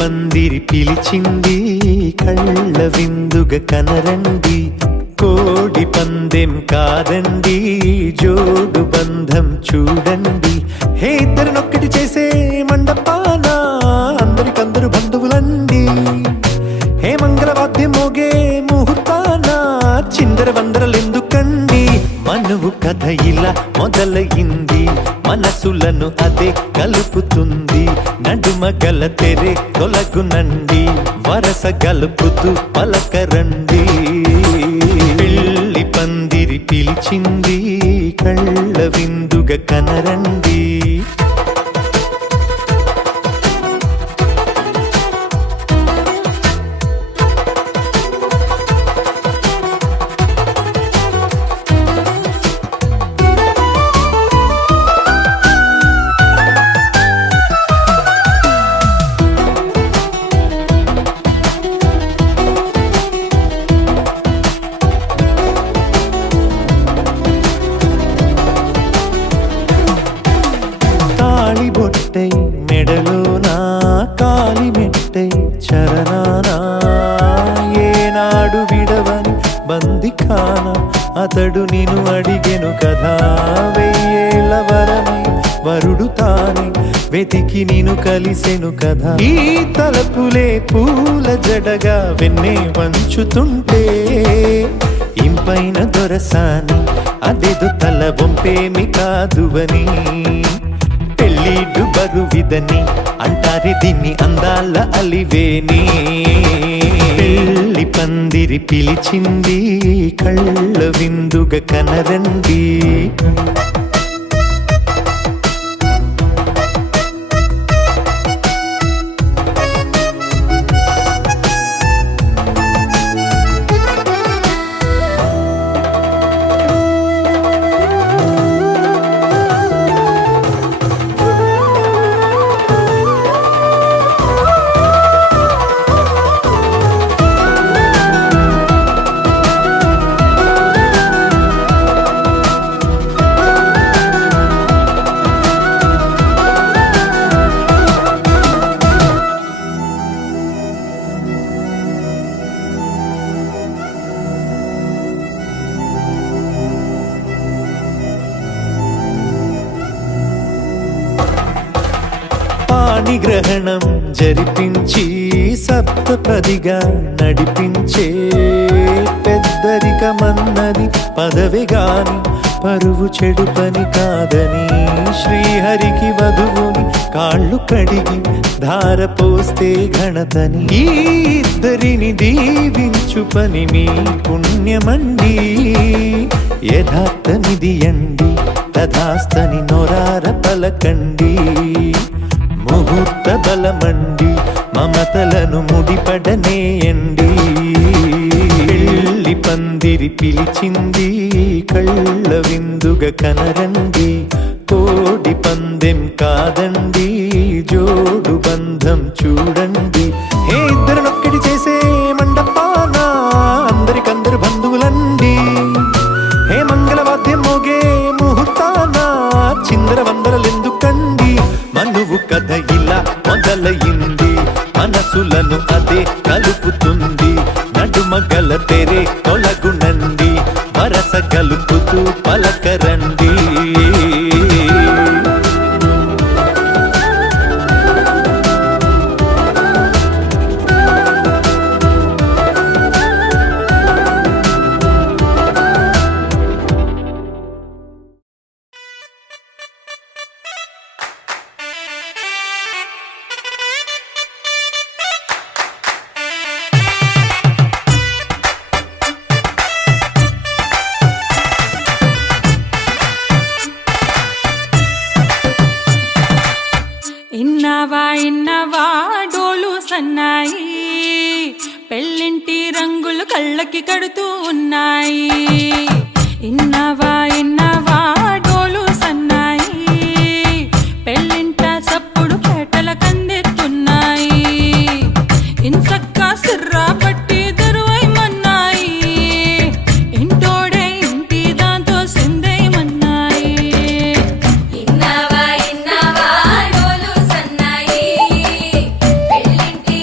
పందిరి పిలిచింది కళ్ళ విందుగా కనరండి, కోడి పందెం కాదండి జోడు బంధం చూడండి. హే ఇద్దరినొక్కటి చేసే మండపాన అందరికందరు బంధువులండి, హే మంగళవాద్యం మోగే ముహూర్తాన చిందర వందరలెందుకండి. మనువు కథ ఇలా మొదలయింది, మనసులను అదే కలుపుతుంది, నడుమ గల తెరే తొలగునండి, వరస గలుపుతూ పలకరండి. పెళ్లి పందిరి పిలిచింది కళ్ళ విందుగా కనరండి. బొట్టై మెడలోనా కాలి మెట్టై చరణానా, ఏనాడు విడవని బందిఖాన అతడు నిన్ను అడిగెను కదా, వెయ్యేళ్ళ వరమై వరుడు తానే వెతికి నిన్ను కలిసెను కదా. ఈ తలపులే పూల జడగా వెన్నే వంచుతుంటే ఇంపైన దొరసాని అదేదో తల వంపేమి కాదువని, పెళ్ళిడు బరువిదని అంటారే దీన్ని అందాల అలివేని. పెళ్లి పందిరి పిలిచింది కళ్ళ విందుగా కనరండి. పాణిగ్రహణం జరిపించి సప్తపదిగా నడిపించే, పెద్దరికమన్నది పదవి గాని పరువు చెడు పని కాదని, శ్రీహరికి వధువుని కాళ్ళు కడిగి ధార పోస్తే ఘనతని, ఈ ఇద్దరిని దీవించు పని మీ పుణ్యమండి. యథార్థమిది అండి తథాస్తని నొరార పలకండి, ముహూర్త బలమండి మమతలను ముడిపడనేయండి. పెళ్లి పందిరి పిలిచింది కళ్ళ విందుగా కనరండి, కోడి పందెం కాదండి జోడు బంధం చూడండి. హే ఇద్దరినొక్కటి చేసే మండపాన అందరికందరు బంధువులండి, హే మంగళవాద్యం మోగే ముహూర్తాన చిందర వందరలెందుకండి. మనువు కథ ఇలా మొదలయింది, మనసులను అదే కలుపుతుంది, నడుమ గల తెరే తొలగునండి, వరస గలుపుతూ పలకరండి. ఇన్నవా డోలు సన్నాయి, పెళ్ళింటి రంగులు కళ్ళకి కడుతూ ఉన్నాయి. ఇన్నవా డోలు సన్నాయి, పెళ్ళింట సప్పుడు పేటల కందెత్తున్నాయి. ఇన్సక్క సిర్రా పట్టి దరువైమన్నాయి, ఇంటోడే ఇంటి దాంతో సిందేయమన్నాయి. ఇన్నవా డోలు సన్నాయి, పెళ్ళింటి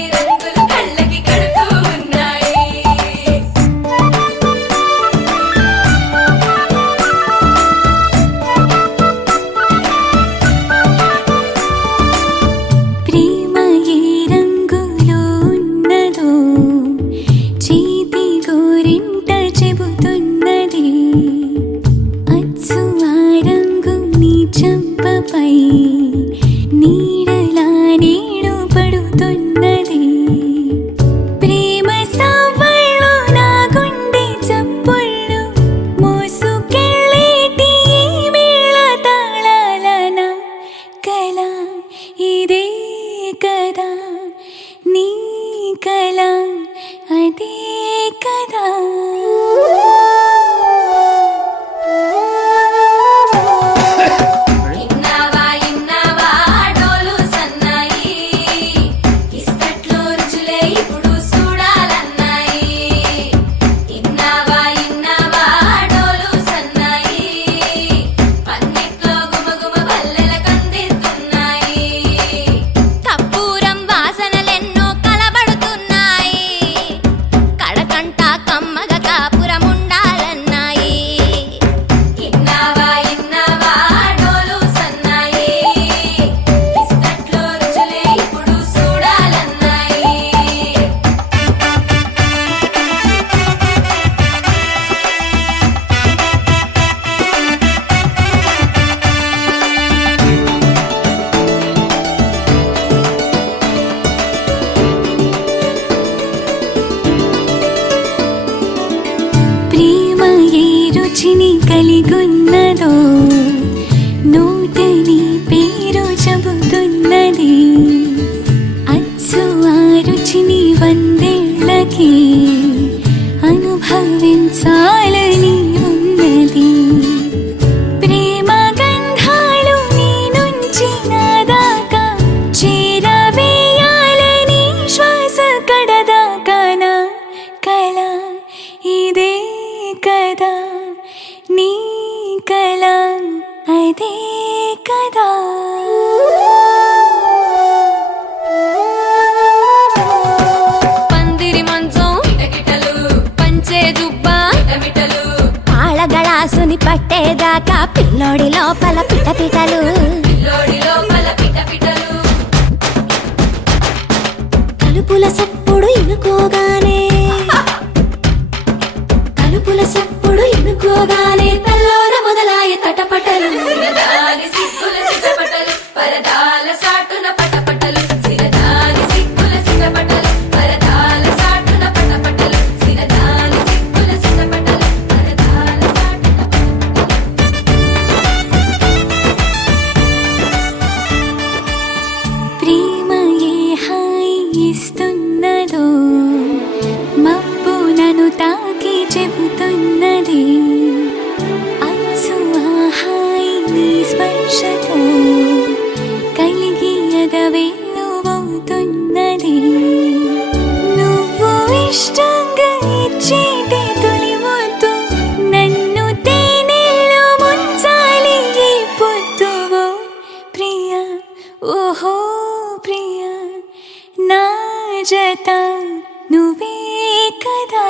అదే కదా కలిగున్నదో నూటని పేరు చెబుతున్నది అచ్చు ఆ రుచిని వందేళ్ళకి అనుభవించాలని ఉన్నది ప్రేమ గంధాలు నీ నుంచి నా దాకా చేరవేయాలని శ్వాస కడదాకా నా కళ ఇదే కదా నీ కళ అదే కదా పందిరి మంచం పంచే జుబ్బా ఆళగళాసుని పట్టేదాకా పిల్లోడి లోపల పిటపిటలు తలుపుల సప్పుడు ఇనుకోగానే తలుపుల సప్పుడు ఇనుకోగానే తల్లోన మొదలాయ తటపటలు సిగదాని సిగ్గుల సిగపటలు పరదాల సాటున పటపటలు సిగదాని సిగ్గుల సిగపటలు పరదాల సాటున పటపటలు సిగదాని సిగ్గుల సిగపటలు పరదాల సాటున ప్రేమ ఏ హాయి ఇస్తున్నదో మబ్బు నన్ను తాకి చెబుతున్నది అచ్చు ఆ హాయి నీ స్పర్శతో కలిగి ఎదవెల్లువవుతున్నది నువ్వు ఇష్టంగా ఇచ్చేటి తొలి ముద్దు నన్ను తేనెల్లో ముంచాలి ఈ పొద్దువో ప్రియా ఓహో ప్రియా నా జత నువ్వే కదా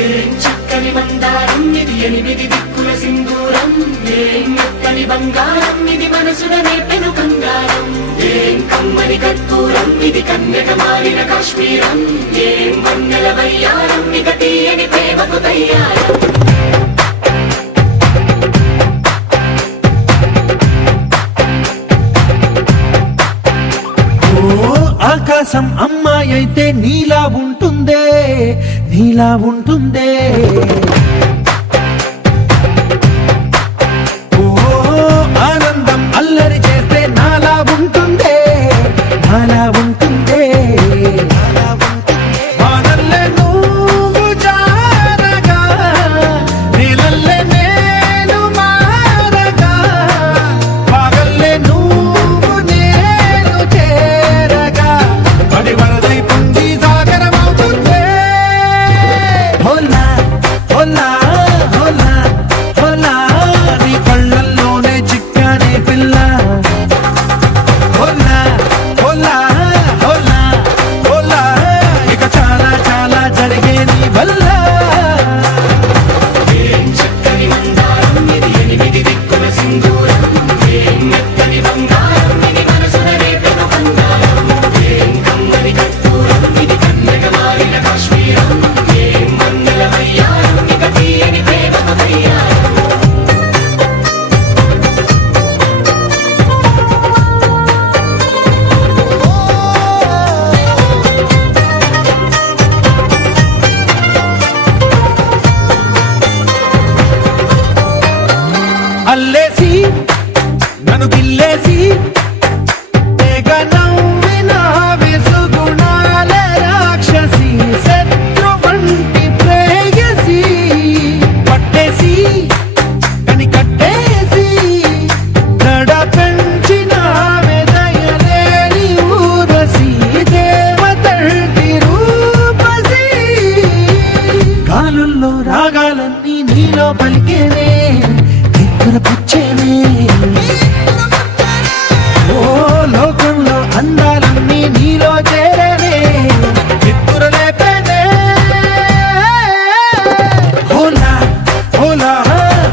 ఏం చక్కని మందారం ఇది ఎనిమిది దిక్కుల సింధూరం ఏం మెత్తని బంగారం ఇది మనసున నేపెను బంగారం ఏం కమ్మని కర్పూరం ఇది కన్యక మారిన కాశ్మీరం ఏం వన్నెల వయ్యారం ఇక తీయని ప్రేమకు తయ్యారం ఆకాశం అమ్మాయి అయితే నీలా ఉంటుందే నీలా ఉంటుందే ఓ ఆనందం అల్లరి చేస్తే నాలా ఉంటుందే నాలా ఉంటుందే వానల్లే నువ్వు జారగా నీలల్లే నేను మారగా పగల్లే నువ్వు నేను చేరగా పడి వరదై పొంగి సాగరమవుతుందే హోలా హోలా నీలో పలికేనే నిద్ర పుచ్చేనే ఓ లోకంలో అందాలన్నీ నీలో చేరేనే నిద్ర లేపేనే హోలా హోలా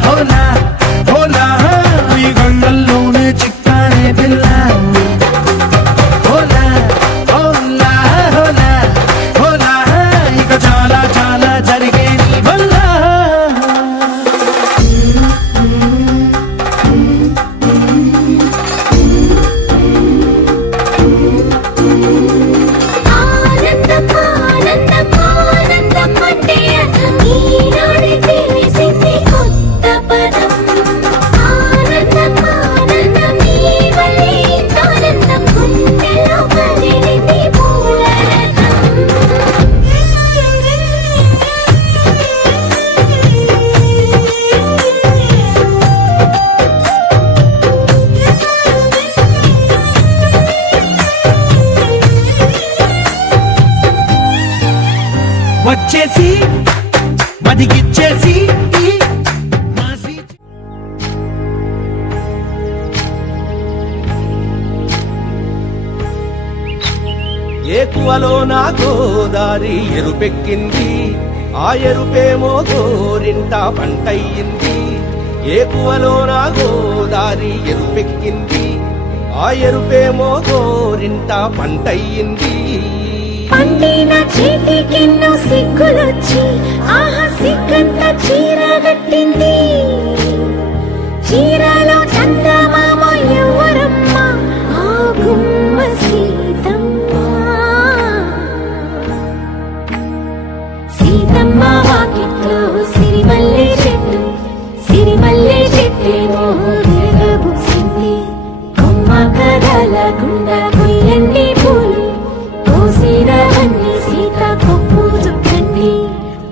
హోలా హోలా ఈ గంగల్లోనే చిక్కానే పిల్ల హోలా హోలా హోలా హోలా ఇక చాలా చాలా జరిగే నీ వల్ల ఆనందం ఆనందం ఆనందం అంటే అర్థం ఈనాడే తెలిసింది కొత్త పదం ఆనందం ఆనందం నీ వల్లే ఇంత ఆనందం గుండెలో కదిలింది పూల వచ్చేసి మదిగిచ్చేసి మాసి ఏకువలో నా గోదారి ఎరుపెక్కింది ఆ ఎరుపేమో గోరింట పంటయ్యింది ఏకువలో నా గోదారి ఎరుపెక్కింది ఆ ఎరుపేమో గోరింట పంటయ్యింది పండిన చేతికెన్నో సిగ్గులొచ్చి ఆహా సిగ్గంత చీర కట్టింది చీరలో చందమామ ఎవరమ్మ ఆ గుమ్మ సీతమ్మ సీతమ్మ వాకిట్లో సిరిమల్లె చెట్టేమో విరగబూసింది కొమ్మ కదలకుండా కొయ్యండి పూలు కోసిరవన్నీ సీత కొప్పు చుట్టండి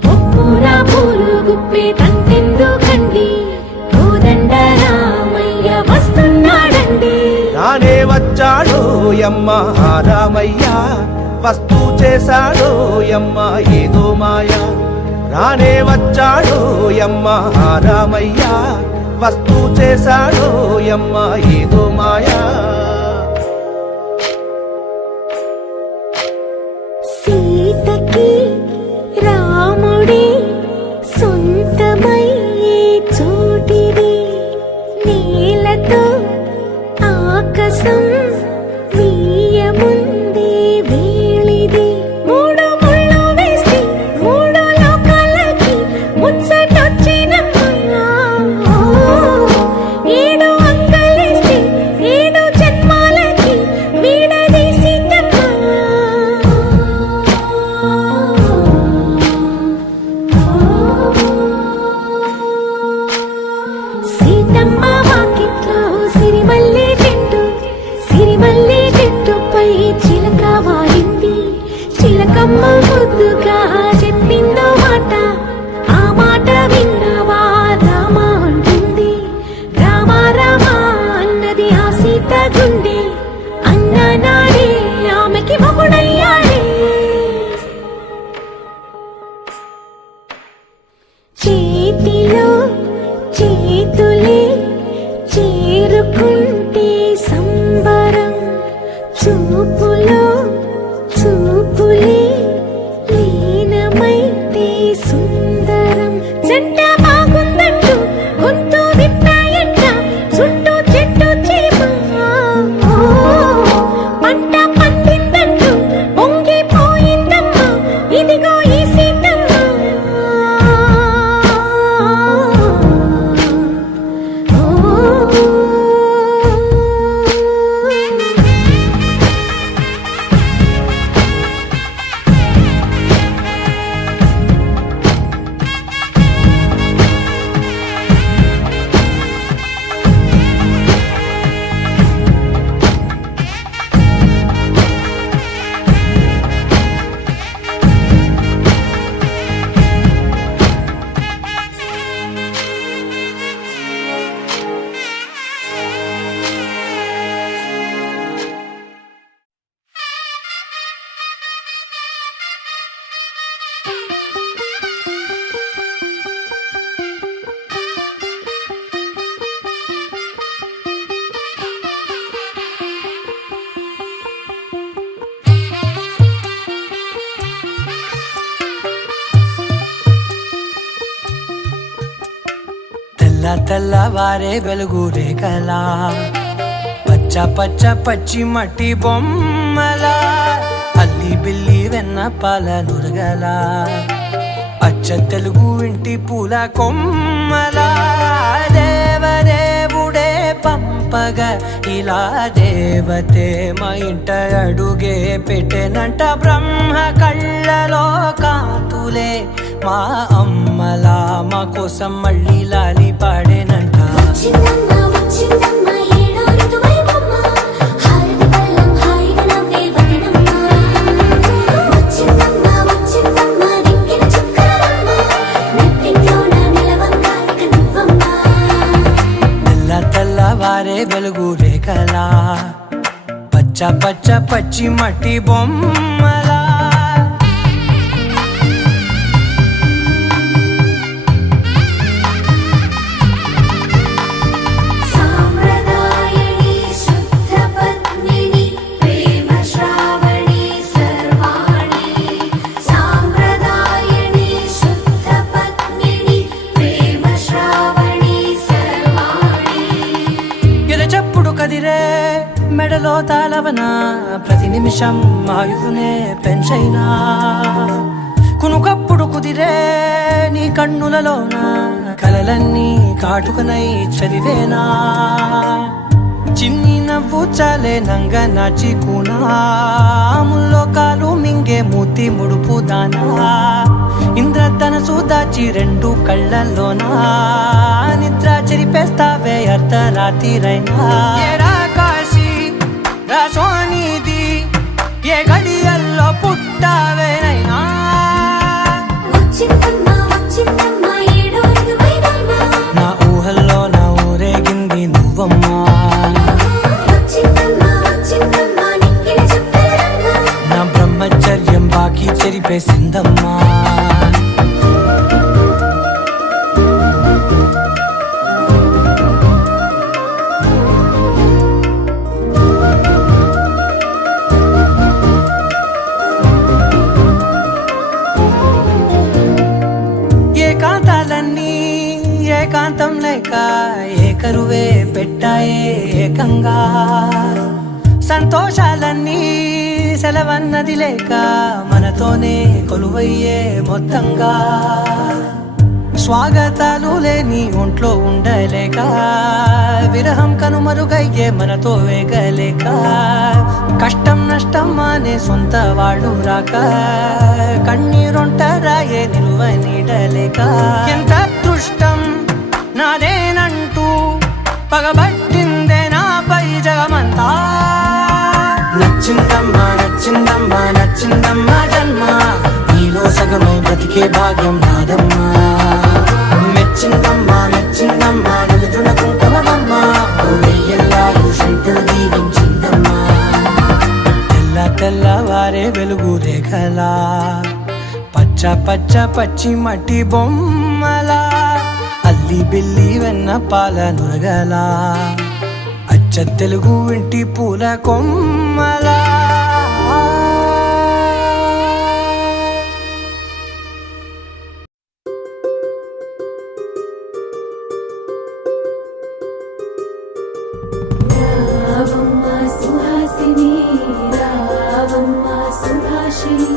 కొప్పున పూలు గుప్పే తంతెందుకండి కోదండ రామయ్య వస్తున్నాడండి రానే వచ్చాడో యమ్మ ఆ రామయ్య వస్తూ చేశాడో యమ్మ ఏదో మాయ రానే వచ్చాడో యమ్మ ఆ రామయ్య వస్తూ చేశాడో యమ్మ ఏదో మాయా సీతకి రాముడే సొంతమయ్యే చోటిది నేలతో ఆకాశం వీయముందే వేళిది మూడు ముళ్ళు వేసి మూడు లోకాలకి ముచ్చటొచ్చినమ్మా ఏడు అంకలేస్తే ఏడు జన్మాలకి వీడదీసిందమ్మా సీతమ్మ వాకిట్లో సిరిమల్లె చెట్టుపై చిలక వాలింది చిలకమ్మ ముద్దుగా చెప్పిందో మాట ఆ మాట విన్నవా రామ అంటుంది రామ రామ అన్నది ఆ సీత గుండె అన్న నాడే ఆమెకి మొగుడయ్యాడే చేతిలో చేతులే చేరుకుంటే సంబరం చూపులో చూపులే లీనమైతే సుందరం జంట బాగుందంటూ గొంతు విప్పాయంట చుట్టూ చెట్టు చీమ పంట పండిందంటూ పొంగిపోయిందమ్మా ఇదిగో ఈ సీతమ్మ తెల్లవారే వెలుగు రేఖలా పచ్చ పచ్చ పచ్చి మట్టి బొమ్మలా అల్లి బిల్లి వెన్న పాల నురగలా అచ్చ తెలుగు ఇంటి పూల కొమ్మలా దేవదేవుడే పంపగా ఇలా దేవతే మా ఇంట అడుగే పెట్టెనంట బ్రహ్మ కళ్ళలో కాంతులే మా అమ్మలా మా కోసం మళ్ళీ లాలి పాడేనంట వచ్చిందమ్మ వచ్చిందమ్మ ఏడో ఋతువైవమ్మ హారతి పళ్ళం హాయిగా నవ్వే వదనమ్మ వచ్చిందమ్మ వచ్చిందమ్మ దిక్కిన చుక్కలమ్మ నెట్టింట్లోన నిలవంగా ఇక నువ్వమ్మ తెల్లవారే వెలుగు రేఖలా పచ్చ పచ్చ పచ్చి మట్టి బొమ్మలా సాంప్రదాయని శుద్ధ పద్మిని ప్రేమ శ్రావణి సర్వాణి సాంప్రదాయని శుద్ధ పద్మిని ప్రేమ శ్రావణి సర్వాణి ఎరచప్పుడు కదిరే మెడలో తాళవన ప్రతి నిమిషం ఆయుధునే పెంచైనా కునుకప్పుడు కుదిరే నీ కన్నులలోన కలలన్నీ కాటుకనై చదివేనా చిన్ని నవ్వు చాలే నంగ నాచి కూనాముల్లో కాలు మింగే మూతి ముడుపు దానా ఇంద్రధనసు దాచి రెండు కళ్ళల్లోనా నిద్ర చెరిపేస్తావే అర్ధరాత్రిరైనా ఏరా కాశీ రా సోనిది ఏ గడియల్లో పుట్టావేనైనా వచ్చిందమ్మ వచ్చిందమ్మ ఏడో ఋతువైవమ్మ నా ఊహల్లో నా ఊరేగింది నువ్వమ్మా వచ్చిందమ్మ వచ్చిందమ్మ నిక్కిన చుక్కలమ్మ నా బ్రహ్మచర్యం బాకీ చెరిపేసిందమ్మా ఏకాంతాలన్నీ ఏకాంతం లేక ఏకరువే పెట్టాయే ఏకంగా సంతోషాలన్నీ సెలవన్నది లేక మనతోనే కొలువయ్యే మొత్తంగా స్వాగతాలు లేని ఒంట్లో ఉండలేక విరహం కనుమరుగయ్యే మనతో వేగలేక కష్టం నష్టం అనే సొంత వాళ్ళు రాక కన్నీరొంటరాయే నిలువ నీడలేక ఎంత అదృష్టం నాదేనంటూ పగబట్టిందే నాపై జగమంతా నచ్చిందమ్మా నచ్చిందమ్మా నచ్చిందమ్మా జన్మ నీలో సగమై బ్రతికే భాగ్యం నాదమ్మా మెచ్చిందమ్మా మెచ్చిందమ్మా నిలుతున్న కుంకుమమ్మా వెయ్యల్లాలు శంకులు దీవించిందమ్మా తెల్లవారే వెలుగు రేఖలా పచ్చ పచ్చ పచ్చి మట్టి బొమ్మలా అల్లి బిల్లి వెన్న పాల నురగలా అచ్చ తెలుగు ఇంటి పూల కొమ్మలా రావమ్మ సుహాసిని రావమ్మ సుభాషిణి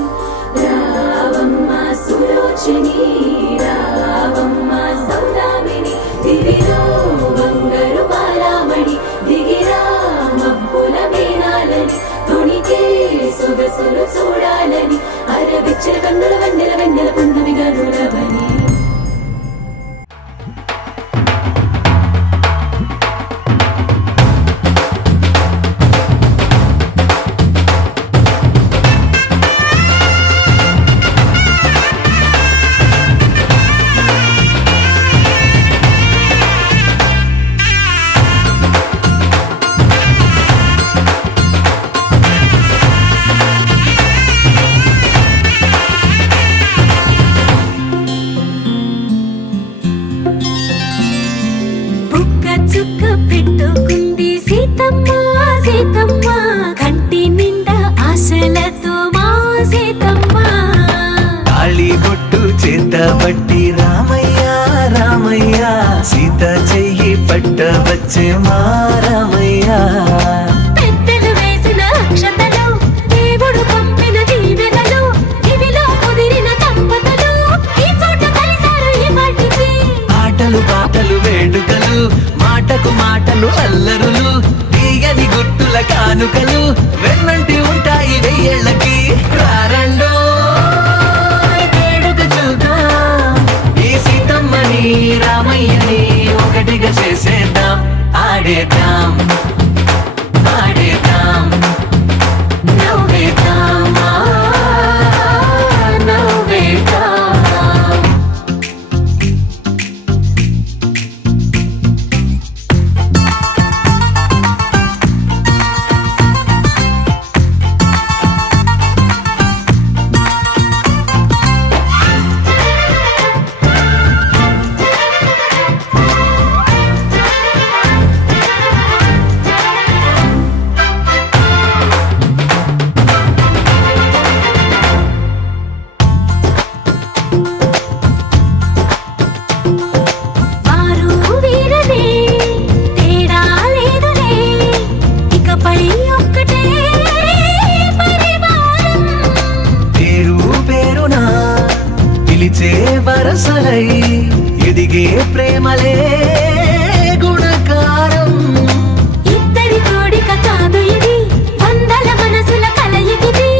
రావమ్మ సులోచని రావమ్మ సౌదామిని దివిలో బంగారు బాలామణి దిగిరా మబ్బుల మేనాలని తొణికే సొగసులు చూడాలని అరవిచ్చల కన్నుల వెన్నెల వెన్నెల పున్నమి గనులవని చుక్క పెట్టుకుంది సీతమ్మ సీతమ్మ కంటి నిండా ఆశలతో మా సీతమ్మ తాళి బొట్టు చేత బట్టి రామయ్య రామయ్య సీత వచ్చే మారమయ్యా పెద్దలు వేసిన అక్షతలు దేవుడు పంపిన దీవెనలు ఇవిలో కుదిరిన దంపతులు ఈ చోట కలిసారు ఈ వాటికి ఆటలు పాటలు వేడుకలు మాటకు మాటలు అల్లరులు తీయని గుర్తుల కానుకలు వెన్నంటి ఉంటాయి వెయ్యేళ్ళకి రారండో వేడుక చూద్దాం ఈ సీతమ్మని రామయ్యని ఒకటిగా చేసేద్దాం ఆడేద్దాం ఆడేద్దాం నవ్వేద్దాం నవ్వేద్దాం వారు వీరనే తేడా లేదులే ఇకపై ఒక్కటే పరివారం పేరు పేరునా పిలిచే వరసలై ఎదిగే ప్రేమలే గుణకారం ఇద్దరి కోడిక కాదు ఇది వందల మనసుల కలయికిది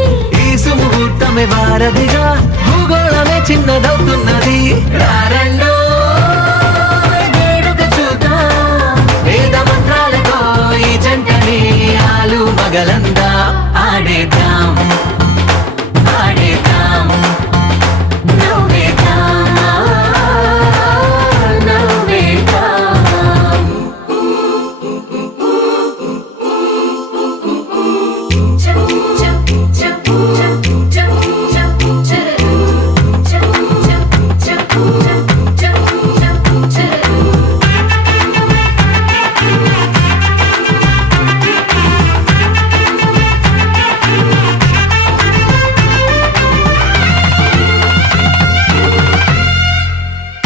ఈ సుముహూర్తమే వారధిగా భూగోళమే చిన్నదవుతున్నది రారండో వేడుక చూద్దాం వేద మంత్రాలతో ఈ జంటని ఆలు మగలందా ఆడేద్దాం ఆడేద్దాం నవ్వేద్దాం నవ్వేద్దాం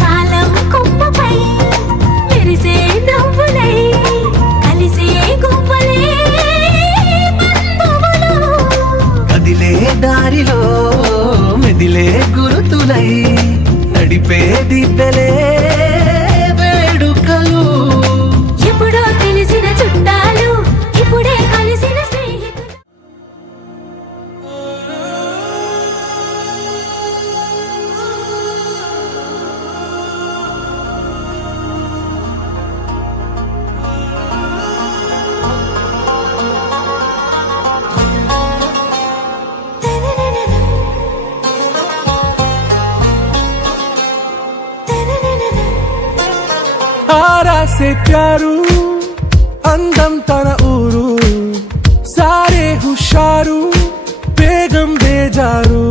కాలం కొమ్మపై మెరిసే నవ్వులై కలిసే గువ్వలే బంధువులు కదిలే దారిలో మెదిలే గురుతులై నడిపే దిబ్బెలే వేడుకలు ఎప్పుడో తెలిసిన చుట్టాలు ఇప్పుడే కలిసిన స్నేహితులు ఆరా से प्यारू అందం తన ఊరు సారే హుషారు బేగం బేజారు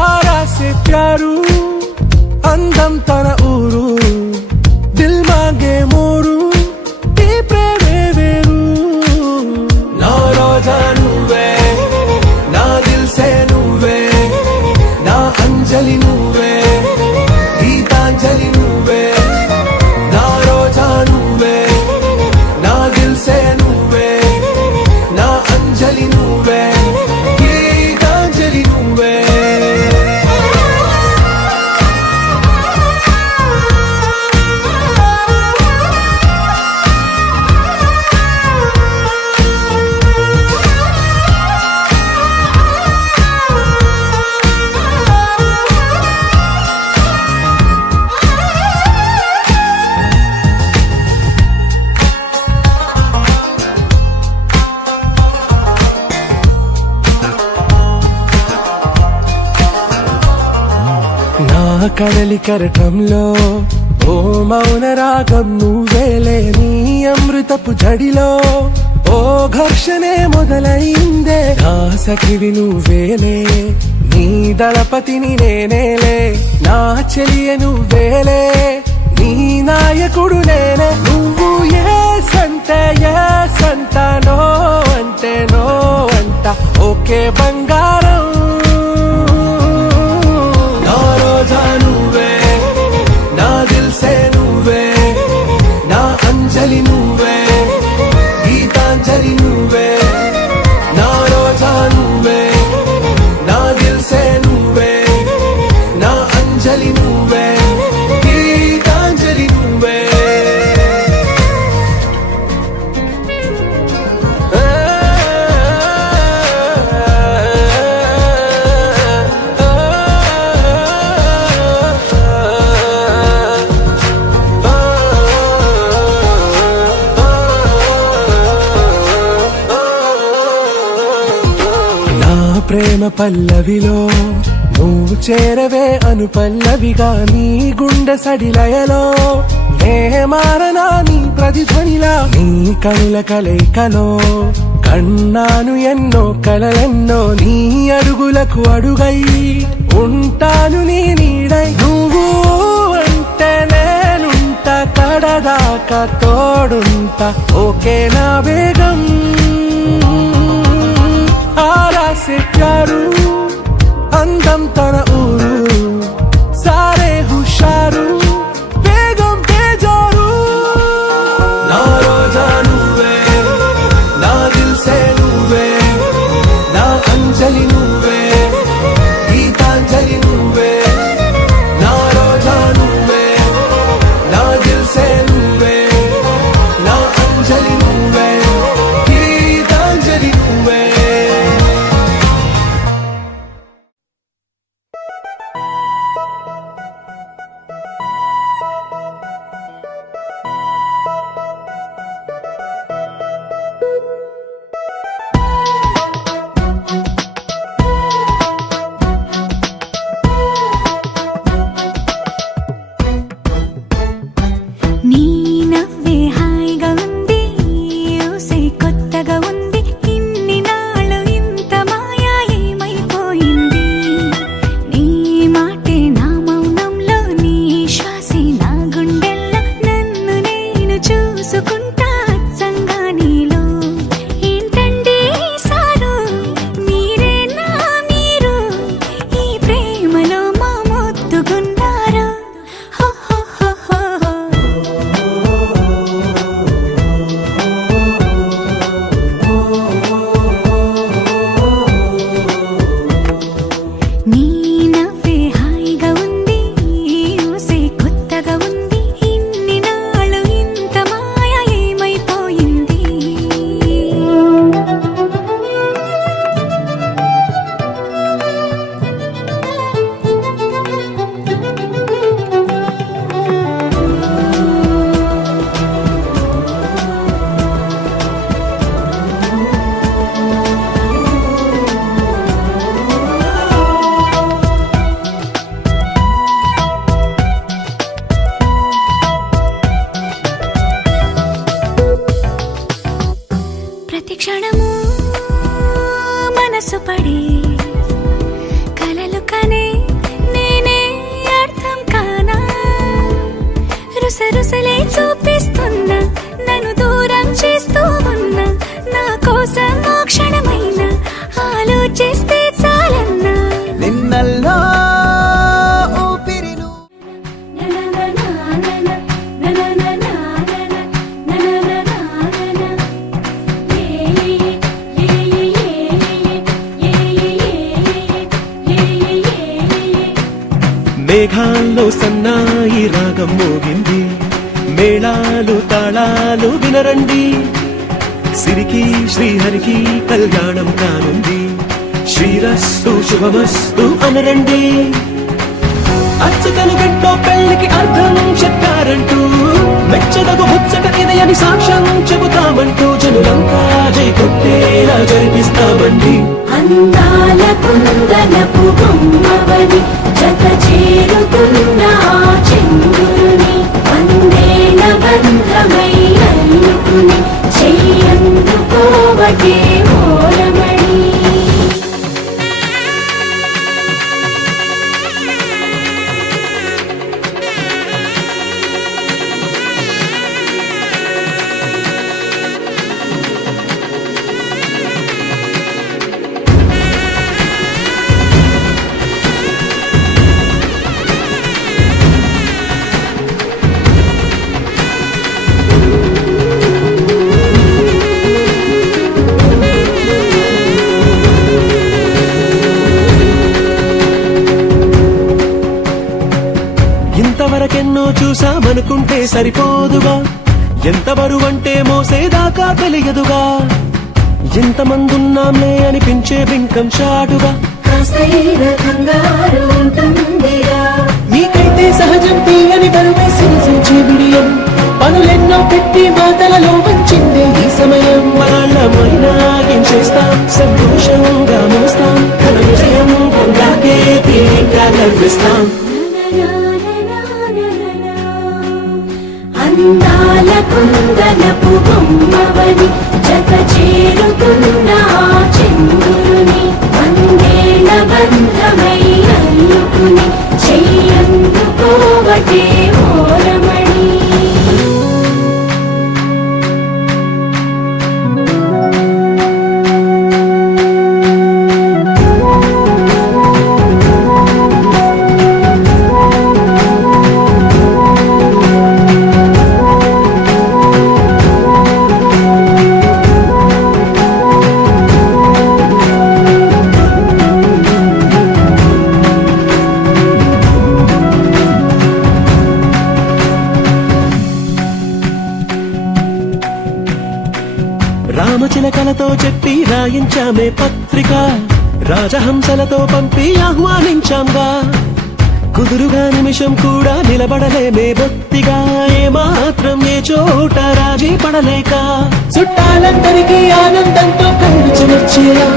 ఆరా से प्यारू అందం తన ఊరు దిల్ మాంగే మోరు ఈ ప్రేమే వేరు నా రోజా నువ్వే నా దిల్ సే నువ్వే నా అంజలి నువ్వే గీతాంజలి నువ్వే నా రోజా నువ్వే నా దిల్ సే నువ్వే నా అంజలి నువ్వే గీతాంజలి నువ్వే నా కడలి కరటంలో ఓ మౌన రాగం నువ్వేలే నీ అమృతపు జడిలో ఓ ఘర్షణే మొదలైందే నా సఖివి నువ్వేలే నీ దళపతిని నేనేలే నా చెలియ నువ్వేలే నీ నాయకుడు నేనే నువ్వు ఏ సంట నో అంటే నో అంట ఓకే బంగారం నా రోజా నువ్వే నా దిల్ సే నువ్వే నా అంజలి పల్లవిలో నువ్వు చేరవే అను పల్లవిగా నీ గుండె సడిలయలో నే మారనా నీ ప్రతిధ్వనిలా నీ కనుల కలయికలో కన్నాను ఎన్నో కలలెన్నో నీ అడుగులకు అడుగై ఉంటాను నీ నీడై నువ్వు అంటే నేనుంట కడదాకా తోడుంటా ఓకే నా వేగం ఆరా సే ప్యారు అందం తన ఊరు సారే హుషారు బేగం బేజారు నా రోజా నువ్వే నా దిల్ సే నువ్వే నా అంజలి నువ్వే గీతాంజలి నువ్వే నా రోజా నువ్వే నా దిల్ సే నువ్వే నా అంజలి నువ్వే గీతాంజలి నువ్వే నీ నవ్వే హాయిగా ఉంది ఊసే కొత్తగా ఉంది ఇన్ని నాళ్ళు ఇంత మాయా ఏమైపోయింది నీ మాటే నా మౌనంలో నీ శ్వాసే నా గుండెల్లో నన్ను నేను చూసుకుంటా అచ్చంగా నీలో ఏంటండి సారు మీరే నా మీరు ఈ ప్రేమలో మా మొత్తుకున్నారు హో హో హో హో హో. నీ నవ్వే హాయిగా ఉంది ఊసే కొత్తగా ఉంది ఇన్ని నాళ్ళు ఇంత మాయ ఏమైపోయింది ప్రతి క్షణము మనసు పడే కలలు కనే నేనే అర్థం కానా రుసరుసలే చూపిస్తున్నా నన్ను దూరం చేస్తూ ఉన్నా నా కోసం ఆ క్షణమైన ఆలోచిస్తే చాలన్నా నిన్నల్లో ఊపిరిను మేఘాల్లో సన్నాయి రాగం మోగింది మేళాలు తాళాలు వినరండి సిరికి శ్రీహరికి కళ్యాణం కానుంది శ్రీరస్తు శుభమస్తు అనరండి అచ్చతను గంటో పెళ్లికి అర్థం చెప్పారంటూ మెచ్చదగు ముచ్చట ఇది అని సాక్ష్యం చెబుతామంటూ జనులంతా జై కొట్టేలా జరిపిస్తామండి అందాల కుందనపు బొమ్మవని జత చేరుకున్న ఆ చంద్రుని వందేల బంధమై అల్లుకుని చెయ్యందుకోవటే ఓరమణి ఇంతవరకెన్నో చూసామనుకుంటే సరిపోదుగా ఎంత బరువంటే మోసేదాకా తెలియదుగా ఎంతమందున్నాంలే అనిపించే బింకం చాటుగా కాస్తైన కంగారు ఉంటుందిరా నీకైతే సహజం తీయని బరువే సిరిసించే బిడియం పనులెన్నో పెట్టి మాటలలో వంచిందే ఈ సమయం వాళ్ళమైనా ఏం చేస్తాం సంతోషంగా మోస్తాం ఘన విజయం నవ్విస్తాం. అందాల కుందనపు బొమ్మవని జత చేరుతున్న ఆ చంద్రుని వందేళ్ల బంధమై అల్లుకుని చెయ్యందుకోవటే ఓరమణి. రామచిలకలతో చెప్పి రాయించామే పత్రిక, రాజహంసలతో పంపి ఆహ్వానించాంగా. కుదురుగా నిమిషం కూడా నిలబడలేమే బొత్తిగా, ఏమాత్రం ఏ చోట రాజీ పడలేక. చుట్టాలందరికీ ఆనందంతో కళ్ళు చెమర్చేలా,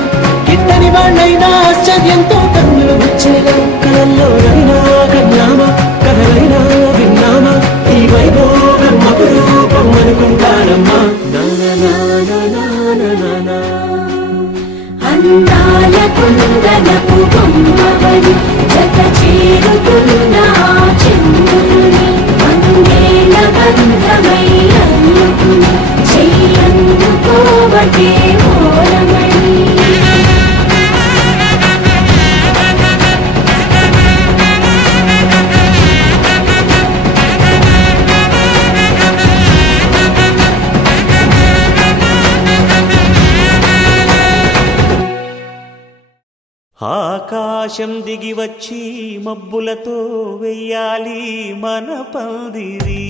గిట్టని వాళ్ళైనా ఆశ్చర్యంతో కన్నులు వచ్చేలా. కలల్లోనైనా కన్నామా, కథలైనా విన్నామా, ఈ వైభోగం అపురూపం అనుకుంటానమ్మా. అందాల కుందనపు బొమ్మవని జత చేరుతున్న ఆ చంద్రుని వందేళ్ల బంధమై అల్లుకుని చెయ్యందుకోవటే ఓరమణి. ఆకాశం దిగి వచ్చి మబ్బులతో వెయ్యాలి మన పందిరి.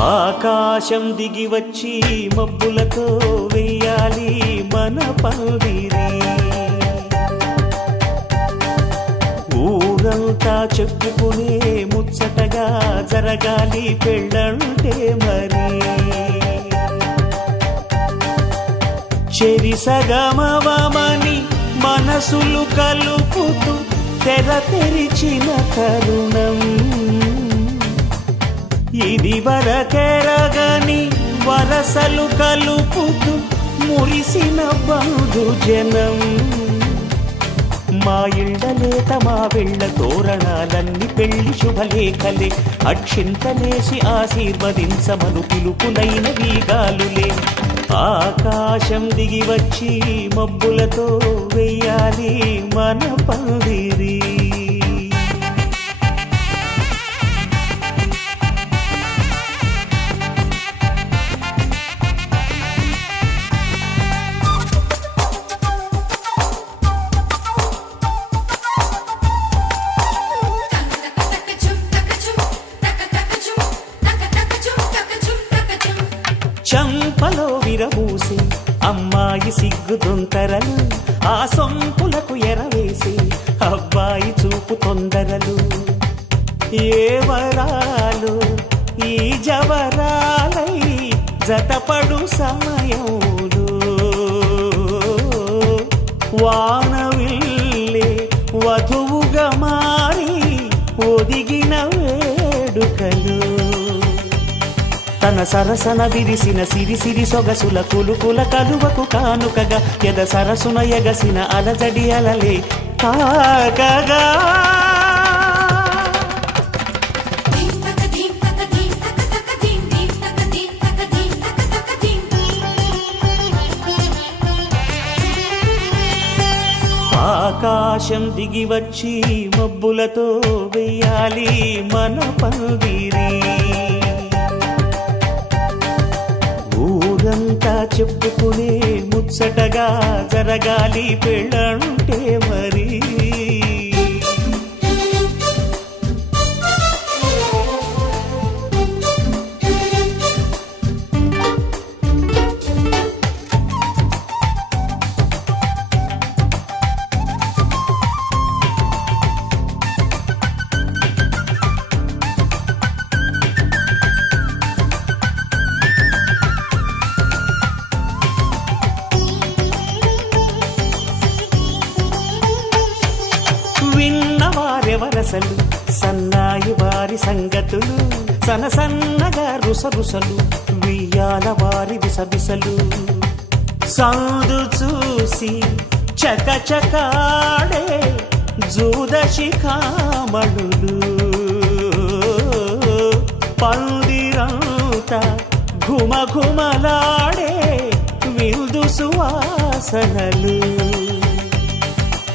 ఆకాశం దిగి వచ్చి మబ్బులతో వెయ్యాలి మన పందిరి. ఊరంతా చెప్పుకునే ముచ్చటగా జరగాలి పెళ్ళంటే మరి. చెరిసగమవమని మనసులు కలుపుతూ తెర తెరిచిన తరుణం, ఇది వరకెరగని వరసలు కలుపుతూ మురిసిన బంధు జనం. మా ఇళ్ళలేత మా వెళ్ళ తోరణాలన్నీ పెళ్లి శుభలేఖలే, అక్షింతలేసి ఆశీర్వదించమను పిలుపులైన వీగాలులే. ఆకాశం దిగి వచ్చి మబ్బులతో వెయ్యాలి మన పందిరి. చంపలో విరబూసి అమ్మాయి సిగ్గుదొంతరలు, ఆ సొంపులకు ఎరవేసి అబ్బాయి చూపు తొందరలు. ఏ వరాలు ఈ జవరాలై జతపడు సమయంలో, వానవిల్లే వధువుగా మారి ఒదిగిన వేడుకలు. తన సరసన విరిసిన సిరిసిరి సొగసుల కులుకుల కలువకు కానుకగా, ఎద సరసున ఎగసిన అలజడి అలలే తాకగా. ఆకాశం దిగి వచ్చి మబ్బులతో వెయ్యాలి మన పందిరి. ఊరంతా చెప్పుకునే ముచ్చటగా జరగాలి పెళ్ళంటే మరి. బానిసలు సన్నాయి వారి సంగతులు సనసన్నగా రుసరుసలు వియ్యాల వారి విసబిసలు సందు చూసి చకచకాడే జూదశిఖామణులు పందిరంతా ఘుమఘుమలాడే విందు సువాసనలు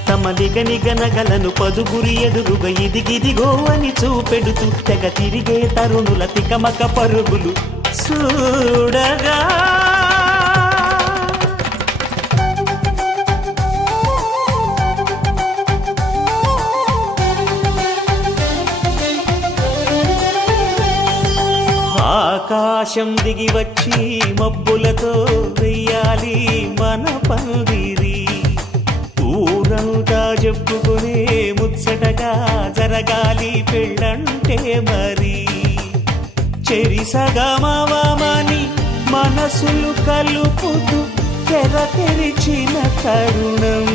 తమ నిగనిగనగలను పదుగురి ఎదురుగా ఇదిగిదిగో అని చూపెడుతూ తెగ తిరిగే తరుణుల తికమక పరుగులు చూడగా ఆకాశం దిగి వచ్చి మబ్బులతో వెయ్యాలి మన పందిరి ఊరంతా చెప్పుకునే ముచ్చటగా జరగాలి పెళ్ళంటే మరి చెరిసగమవమని మనసులు కలుపుతూ తెర తెరిచిన తరుణం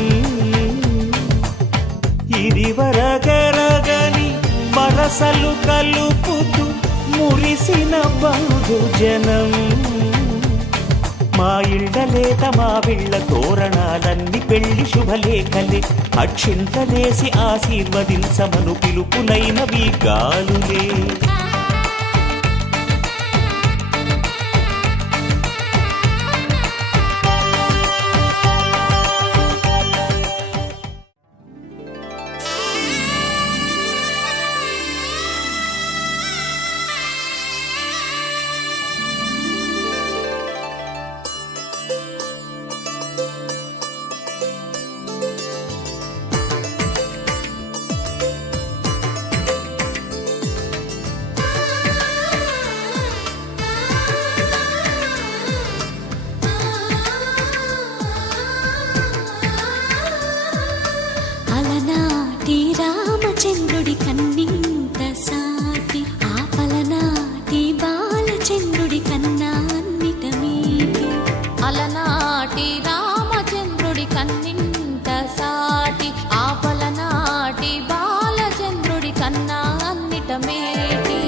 ఇది వరగరగని వరసలు కలుపుతూ మురిసిన బంధుజనం మా ఇళ్ళలేత మా విళ్ళ తోరణాలన్నీ పెళ్లి శుభలేఖలే అక్షింతలేసి ఆశీర్వదించమను పిలుపులైనవి గాలులే అలనాటి రామచంద్రుడి కన్నింత సాటి ఆపలనాటి బాలచంద్రుడి కన్నా అన్నిట మీటి అలనాటి రామచంద్రుడి కన్నింత సాటి ఆపలనాటి బాలచంద్రుడి కన్నా అన్నిట మేటి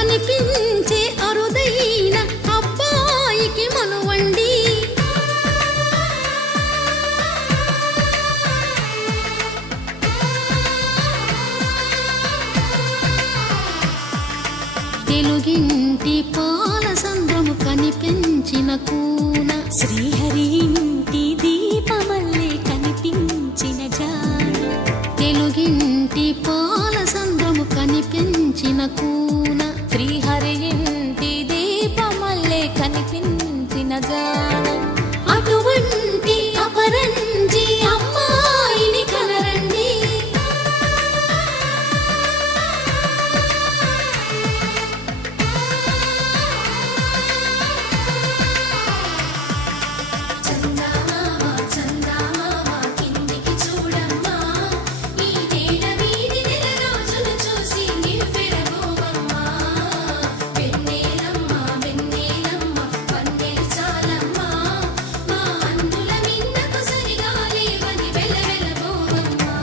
అనిపించే అరుదైన అబ్బాయికి మనువండి తెలుగింటి పాల సంద్రము కనిపించిన కూన శ్రీహరి ఇంటి దీపమల్లే కనిపించిన జాన తెలుగింటి పాల సంద్రము కనిపించిన కూన శ్రీహరి ఇంటి దీపమల్లే కనిపించిన జాన అటువంటి అపరంజి అమ్మాయిని కనరండి చందమామ చందమామ కిందికి చూడమ్మా ఈ తేట వీధి నెల రోజులు చూసి నివ్వెరబోవమ్మా వెన్నెలమ్మ వెన్నెలమ్మ పన్నెలు చాలమ్మా మా అందుల మిన్నకు సరిగా లేవని వెలవెలబోవమ్మా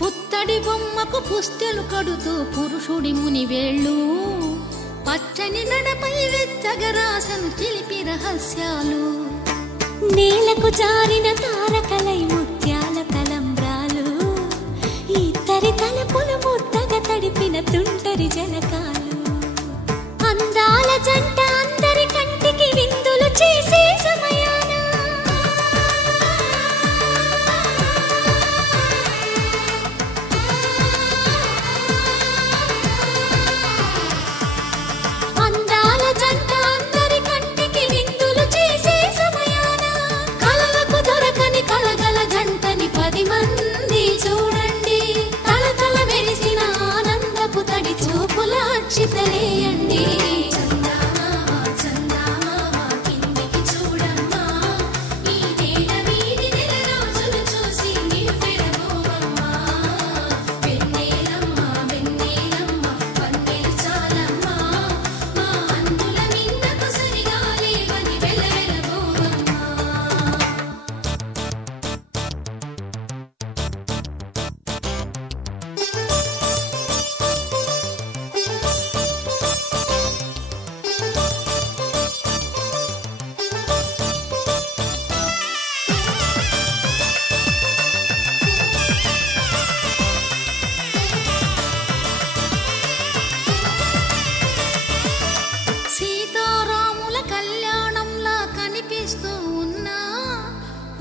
పుత్తడి బొమ్మకు పుస్తెలు కడుతూ పురుషుడి ముని వేళ్ళు పచ్చని నడపై వెచ్చగరాసను చిలిపి రహస్యాలు నేలకు జారిన తారకలై ముత్యాల తలంబ్రాలు ఇద్దరి తలపులు ముద్దగా తడిపిన తుంటరి జలకాలు అందాల జంట అందరి కంటికి విందులు చేసే సమయాన అందాల జంట అందరి కంటికి విందులు చేసే సమయాన కలలకు దొరకని కలగల జంటని 10 మంది చూడండి తల తల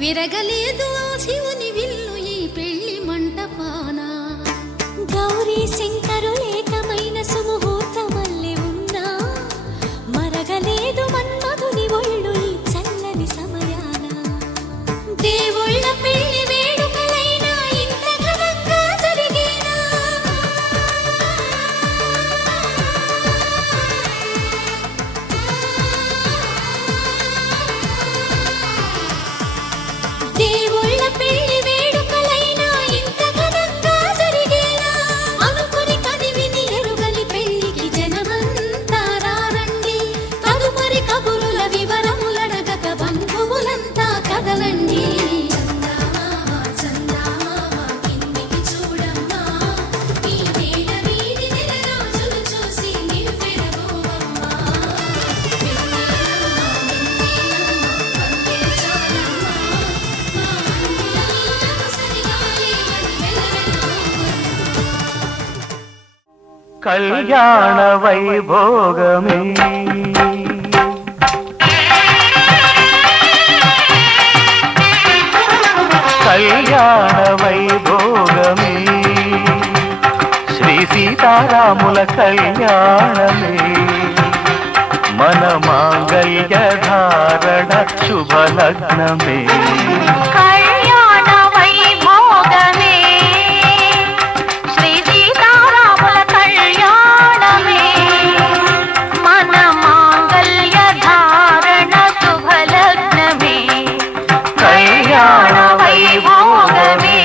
విరగలేదు ఆ శివుని విల్లు ఈ పెళ్లి మంటపాన. గౌరీ శంకరు ఏకమైన సుముహూర్తమల్లె ఉన్నా మరగలేదు మన్మధుని ఒళ్ళు ఈ చల్లని సమయాన. దేవుళ్ళ పెళ్లి వేడుకలైనా ఇంత ఘనంగా జరిగేనా? దేవుళ్ళ పెళ్లి వేడుకలైనా ఇంత ఘనంగా జరిగేనా? అనుకుని కదివిని ఎరుగని పెళ్లికి జనమంతా రారండి. తదుపరి కబురుల వివరములడగక బంధువులంతా కదలండి. కళ్యాణ వైభోగమే కళ్యాణ వైభోగమే శ్రీ సీతారాముల కళ్యాణమే మన మాంగళ్య ధారణ శుభలగ్నమే. కళ్యాణ వైభోగమే శ్రీ సీతారాముల కళ్యాణమే మన మాంగళ్య ధారణ శుభలగ్నమే. కళ్యాణ వైభోగమే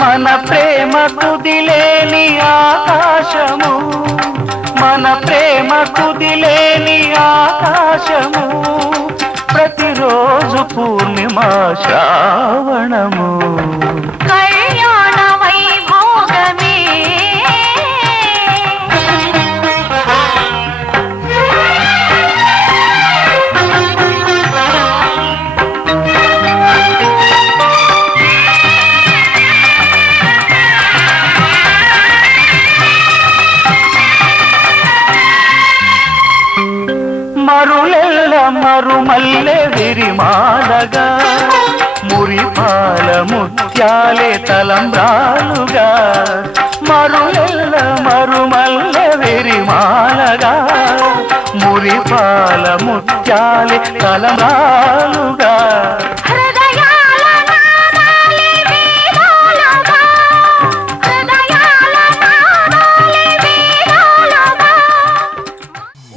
మన ప్రేమ కుదిలేని ఆకాశము మన ప్రేమ కుదిలేని ఆకాశము ప్రతిరోజు పూర్ణిమా శ్రావణము. కళ్యాణ వైభోగమే మరులెల్ల మరుమల్లె విరిమాలగా మురిపాల ముత్యాలే తలంబ్రాలుగా మరులెల్ల మరుమల్లె విరిమాలగా మురిపాల ముత్యాలే తలంబ్రాలుగా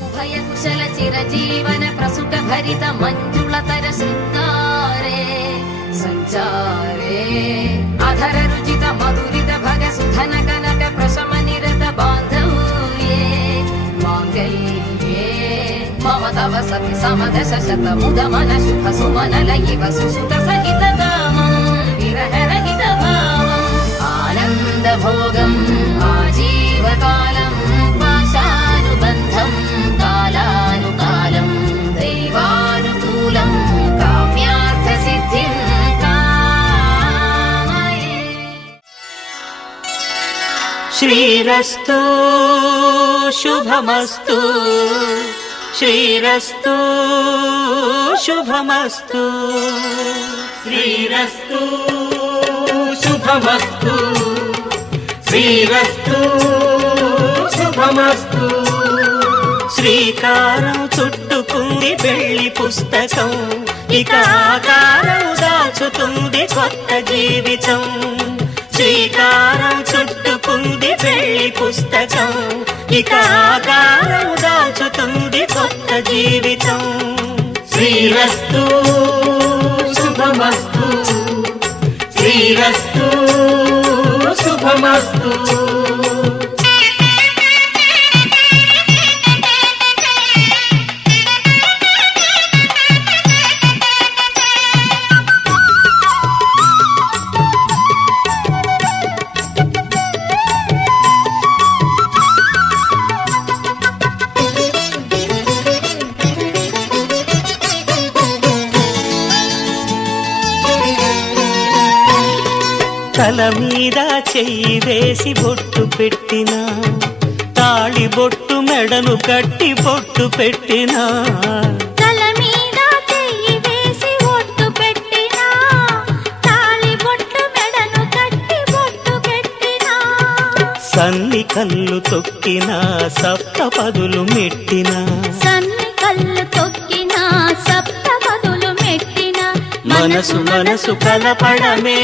ఉభయ కుశల చిరజీవన ప్రసుక భరిత మంజుళతర శృంగారే సంచారే అధర రుచిత మధురిత భగ సుధన కనక ప్రశమ నిరత బాంధవ్యే మాంగళ్యే మమ తవ సతి సమదశ శత ముదమన శుభ సుమనల ఇవ సుసుత సహిత దామం విరహ రహిత భావం ఆనంద భోగం ఆజీవకాలం పాశానుబంధం కాలానుకాలం దైవానుకూలం కామ్యార్థ సిద్ధిం కామయే. శ్రీరస్తు శుభమస్తు శ్రీరస్తు శుభమస్తు శ్రీరస్తు శుభమస్తు శ్రీరస్తు శుభమస్తు. శ్రీకారం చుట్టుకుంది పెళ్లి పుస్తకం ఇక ఆకారం దాచుతుంది కొత్త జీవితం. శ్రీకారం చుట్టుకుంది పెళ్లి పుస్తకం ఇక ఆకారం దాచుతుంది కొత్త జీవితం. శ్రీరస్తు శుభమస్తు శ్రీరస్తు శుభ శుభమస్తు. తల మీద చెయ్యి వేసి బొట్టు పెట్టినా, తాళి బొట్టు మెడను కట్టి బొట్టు పెట్టినా, తల మీద చెయ్యి వేసి ఒట్టు పెట్టినా, తాళి బొట్టు మెడను కట్టి బొట్టు పెట్టినా, సన్ని కళ్ళు తొక్కినా సప్త పదులు మెట్టినా, సన్ని కళ్ళు తొక్కినా సప్త పదులు మెట్టినా, మనసు మనసు కలపడమే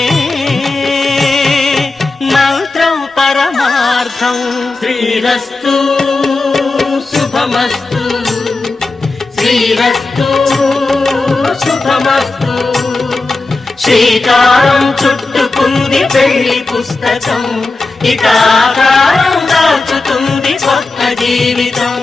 మంత్రం పరమార్థం. శ్రీరస్తు శుభమస్తు, శ్రీరస్తు శుభమస్తు. శ్రీకారం చుట్టుకుంది పెళ్లి పుస్తకం, ఇక ఆకారం దాచుతుంది కొత్త జీవితం.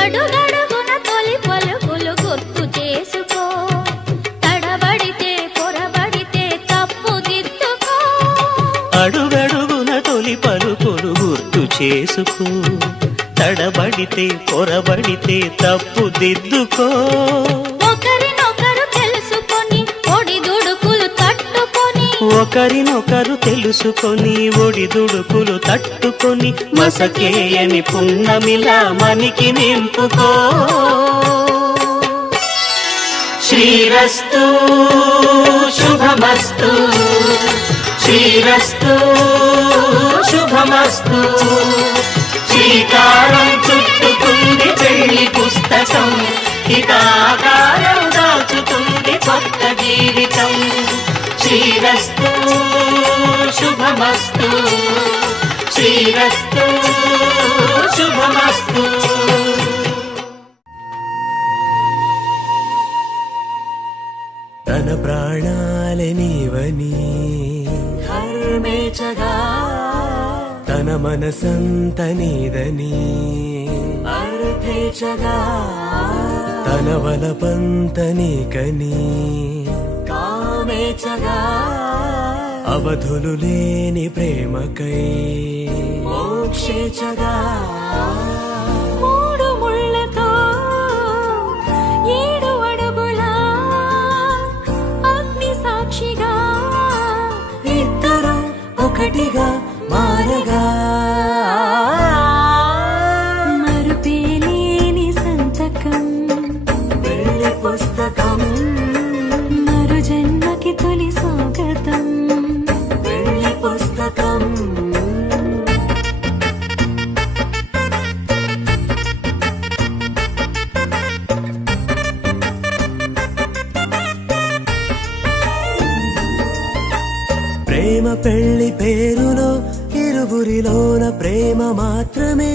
అడుగడుగున తొలి పలుకులు గుర్తు చేసుకో, తడబడితే పొరబడితే తప్పు దిద్దుకో, అడుగడుగున తొలి పలుకులు గుర్తు చేసుకో, తడబడితే పొరబడితే తప్పు దిద్దుకో, ఒకరినొకరు తెలుసుకొని ఒడిదుడుకులు తట్టుకొని, ఒకరినొకరు తెలుసుకొని ఒడిదుడుకులు తట్టుకొని, మసకేయని పున్నమిలా మనికి నింపుకో. శ్రీరస్తు శుభమస్తు, శ్రీరస్తు శుభమస్తు. శ్రీకారం చుట్టుకుంది పెళ్లి పుస్తకం, ఇక ఆకారం దాచుతుంది కొత్త జీవితం. శ్రీరస్తు శుభమస్తు, శ్రీరస్తు శుభమస్తు. తన ప్రాణాలే నీవని ధర్మేచగా తన మనసంత నీదని అర్థేచగా తన వలపంత నీకని కామేచగా అవధులు లేని ప్రేమకై మోక్షేచగా మూడు ముళ్ళతో 7 అడుగుల అగ్ని సాక్షిగా ఇద్దరు ఒకటిగా మారగా మరుపేలేని సంతకం, పెళ్లి పుస్తకం, మరు జన్మకి తొలి స్వాగతం, పెళ్లి పుస్తకం. ప్రేమ పెళ్లి పేరులో ఇరువురిలోన ప్రేమ మాత్రమే,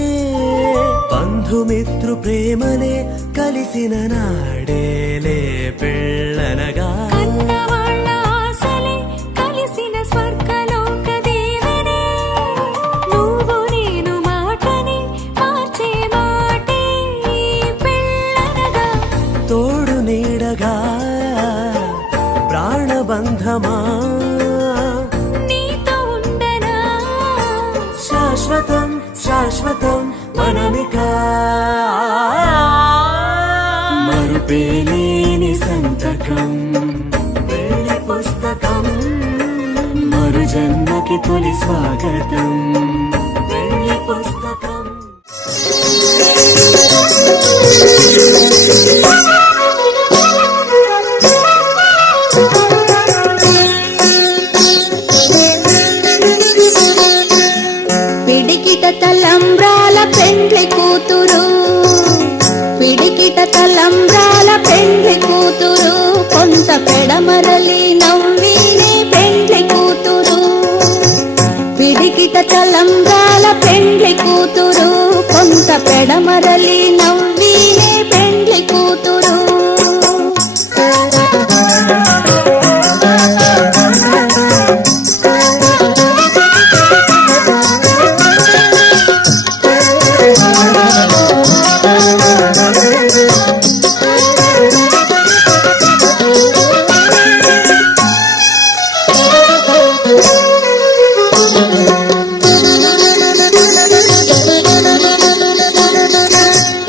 బంధుమిత్రు ప్రేమనే కలిసిన నాడేలే పెళ్ళనగా. కన్నవాళ్ళ ఆశలే కలిసిన స్వర్గలోక దీవెనే, నువ్వు నేను మాటని మార్చే మాటే పెళ్ళనగా, తోడు నీడగా ప్రాణబంధమా నీతో ఉండనా శాశ్వతం శాశ్వతం మనమిక. మరుపేలేని సంతకం పెళ్లి పుస్తకం, మరు జన్మకి తొలి స్వాగతం. పెళ్లి పుస్తకం. పిడికిట తలంబ్రాల పెండ్లి పెడమరలి నవ్వినే పెండ్లి కూతురు.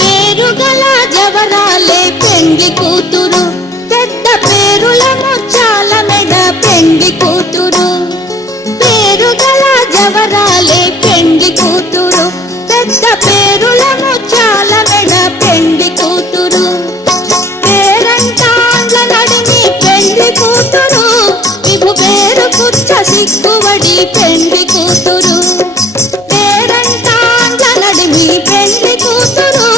పేరుగల జవరాలే పెండ్లి కూతురు, పెద్ద పేరుల ముచ్చాల మెడ పెండ్లి కూతురు. పేరుగల జవరాలే పెండ్లి కూతురు, పెద్ద పేరుల ముచ్చాల మెడ పెండ్లి కూతురు. పేరంటాండ్ల నడిమి పెండ్లి కూతురు, విభు పేరు పుచ్చ సిక్కువడి పెండ్లి కూతురు. పేరంటాండ్ల నడిమి పెండ్లి కూతురు,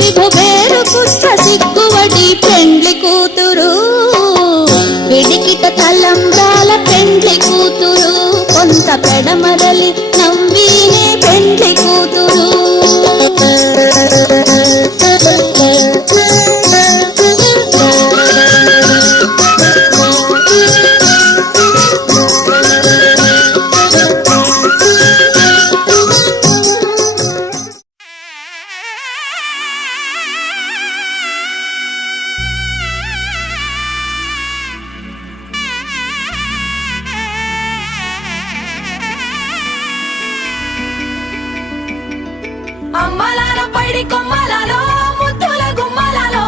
విభు పేరు పుచ్చ సిక్కువడి పెండ్లి కూతురు. విడికిట తలంబ్రాల పెండ్లి కూతురు, కొంత పెడమరలి నవ్వినే పెండ్లి కూతురు. అమ్మలాల పైడి కొమ్మలలో ముద్దుల గుమ్మలలో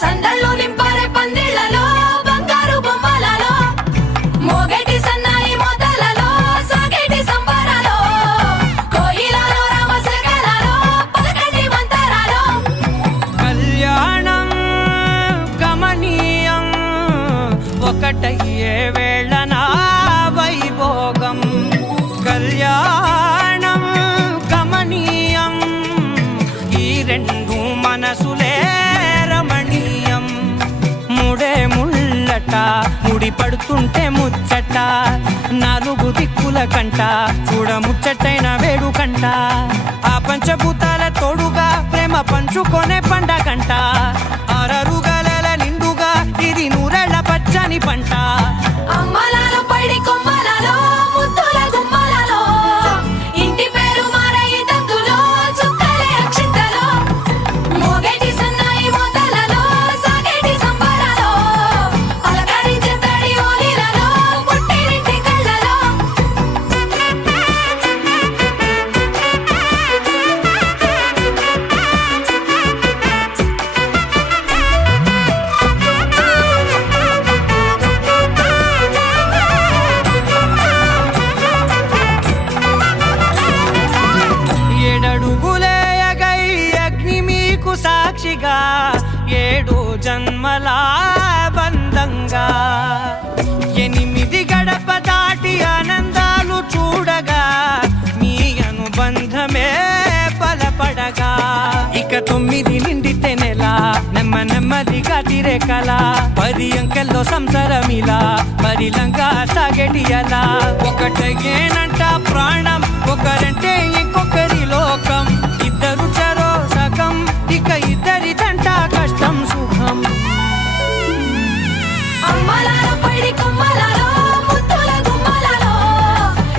సందళ్ళు నింపరే పందిళ్లలో బంగారు బొమ్మలలో మోగేటి సన్నాయి మోతలలో సాగేటి సంబరాలో కోయిలలో రామశకలలో పలకటి మంతరాలో. కళ్యాణం గమనీయం ఒకటయ్యే వేళ నా వైభోగం. కళ్యాణం గమనీయం ఈ రెండు మనసులే రమణీయం. ముడే ముళ్ళట ముడి పడుతుంటే ముచ్చట, నాలుగు దిక్కుల కంట చూడ ముచ్చటైన వేడుకంట. ఆ పంచభూతాల తోడుగా ప్రేమ పంచుకొనే పండగంట. ఆరరుగల నిండుగా ఇది నూరెళ్ళ పచ్చని పంట. అమ్మలాల పైడి కొమ్మలలో ముద్దుల గుమ్మలలో ఇంటి పేరు మారయి తందులో చుక్కలే అక్షింతలో మోగేటి సన్నాయి మోతలలో సాగేటి సంబరాలో పలకరించే తడి ఓలిలలో పుట్టినింటి కళ్ళలో. ఏడడుగులేయగై అగ్ని మీకు సాక్షిగా, ఏడు జన్మల బంధంగా. 8 గడప దాటి ఆనందాలు చూడగా మీ అనుబంధమే బలపడగా. ఇక 9 నిండితే నెల నెమ్మదిగా తిరే కల. 10 అంకెల్లో సంసారమిలా పరిలంగా సాగేటి అలా. ఒకటేనంట ప్రాణం, ఒకరంటే ఇంకొకరి లోకం. ఇద్దరు చరో సగం, ఇక ఇద్దరి దంట కష్టం సుఖం. అమ్మలాల పైడి కొమ్మలలో ముద్దుల గుమ్మలలో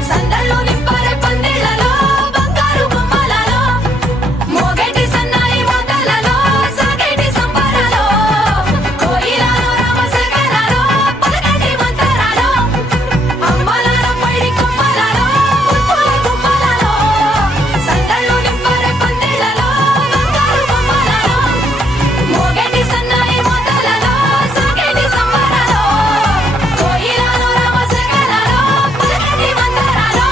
సందళ్ళు నింపరే పందిళ్లలో బంగారు బొమ్మలలో మోగేటి సన్నాయి మోతలలో సాగేటి సంబరాలో కోయిలలో రామశకలలో పలకటి మంతరాలో. అమ్మలాల పైడి కొమ్మలలో ముద్దుల గుమ్మలలో సందళ్ళు నింపరే పందిళ్లలో బంగారు బొమ్మలలో మోగేటి సన్నాయి మోతలలో సాగేటి సంబరాలో కోయిలలో రామశకలలో పలకటి మంతరాలో.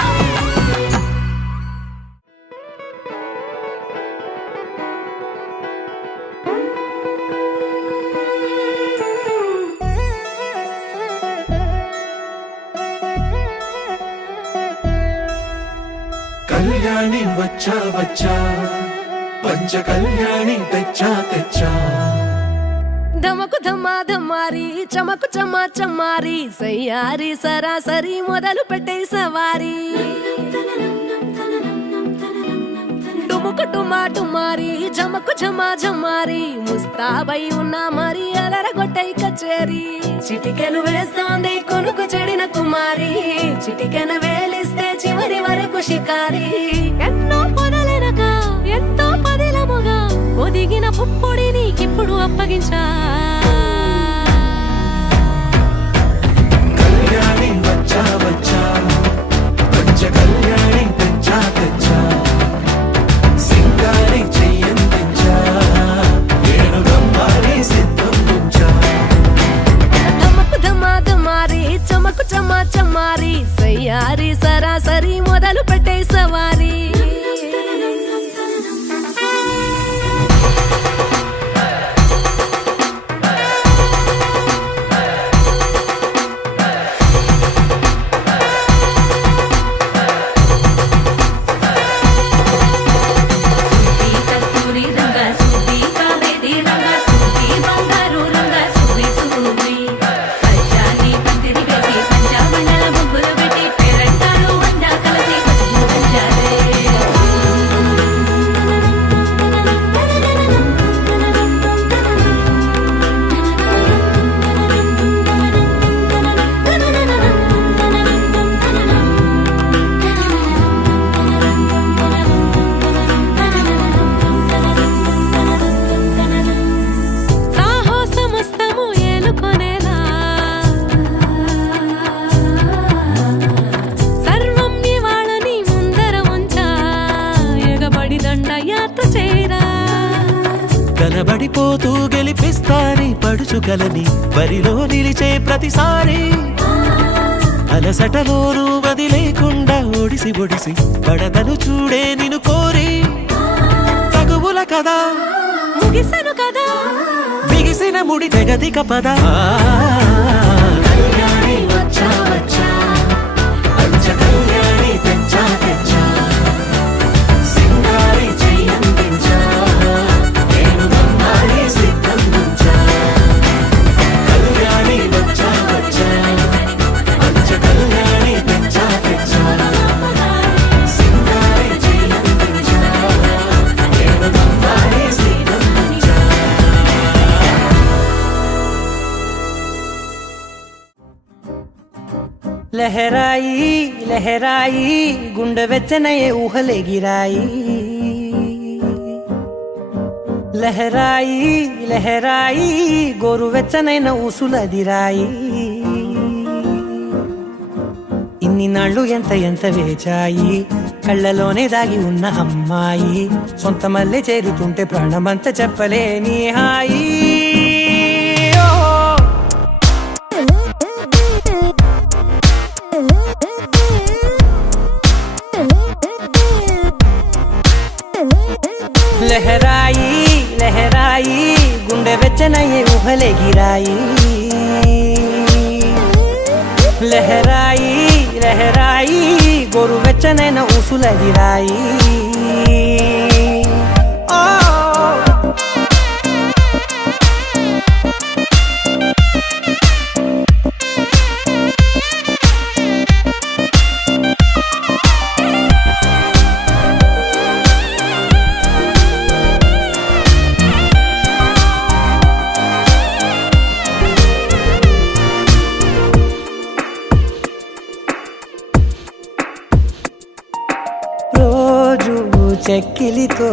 కళ్యాణి వచ్చా వచ్చా, పంచ కళ్యాణి తెచ్చా తెచ్చా. ధమకు ధమా ధమారి చమకు చమా చమారి సయ్యారి సరాసరి మొదలు పెట్టే సవారీ. టుముకు టుమా టుమారి జమకు జమా జమారి ముస్తాబై ఉన్నా మరి అలరగొట్టై కచేరి చిటికెను వేస్తోంది కొనుకు చెడిన కుమారి చిటికెను వేలిస్తే చివరి వరకు షికారి ఎన్నో పొదలెనక ఎంతో పదిలముగా ఒదిగిన పుప్పొడి నీకిప్పుడు అప్పగించా కళ్యాణి వచ్చా వచ్చా పంచ కళ్యాణి తెచ్చా తెచ్చా సింగారి చెయ్యందించా ఏను గమ్మారి సిద్ధం ఉంచా ధమకు ధమా ధమారి చమకు చమా చమారి సయ్యారి సరాసరి మొదలు పెట్టే సవారీ కనబడిపోతూ గెలిపిస్తాని పడుచుకలని బరిలో నిలిచే ప్రతిసారి అలసటలోనూ వది లేకుండా ఒడిసి ఒడిసి పడదను చూడే నిన్ను కోరి తగువుల కదా ముగిసెను కదా బిగిసిన ముడి తెగదిక పద కళ్యాణి వచ్చా వచ్చా పంచ కళ్యాణి తెచ్చా తెచ్చా సింగారి చెయ్యందించా నేను గమ్మారి సిద్ధం ఉంచా కళ్యాణి వచ్చా వచ్చా పంచ కళ్యాణి తెచ్చా తెచ్చా సింగారి చెయ్యందించా నేను గమ్మారి సిద్ధం ఉంచా లహరాయి లహరాయి గుండె వెచ్చనయే ఊహలే గిరాయి లహరాయి లహరాయి గోరు వెచ్చనైన ఊసులదిరాయి ఇన్ని నాళ్ళు ఎంత ఎంత వేచాయి కళ్ళలోనే దాగి ఉన్న అమ్మాయి సొంత మల్లె చేరుతుంటే ప్రాణమంత చెప్పలేని హాయి లహరాయి లహరాయి గుండె వెచ్చనయ్యే ఊహలే గిరాయి లహరాయి లహరాయి గోరు వెచ్చనైన ఊసులదిరాయి చెక్కిలితో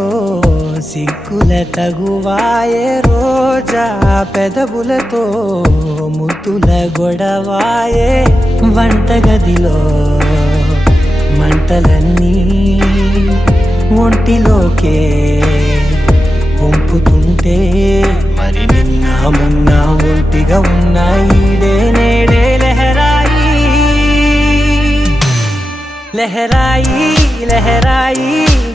సిగ్గుల తగువాయే రోజా పెదవులతో ముద్దుల గొడవాయే వంటగదిలో మంటలన్నీ ఒంటిలోకే వంపుతుంటే మరి నిన్న మొన్న ఒంటిగా ఉన్నాయి నేడే లహరాయి లహరాయి లహరాయి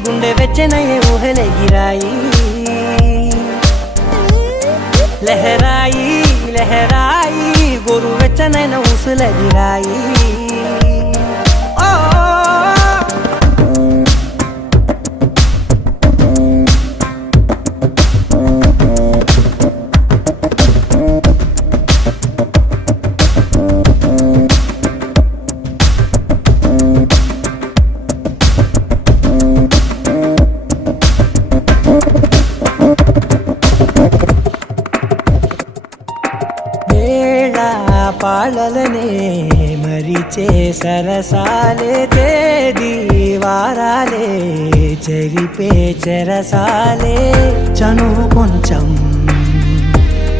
గుండె వెచ్చనయ్యే ఊహలే గిరాయి లహరాయి లహరాయి గోరు వెచ్చనైన ఊసులదిరాయి వాళ్ళనే మరిచే సరసాలే తేదీ వారాలే చెరిపే చెరసాలే చనువు కొంచెం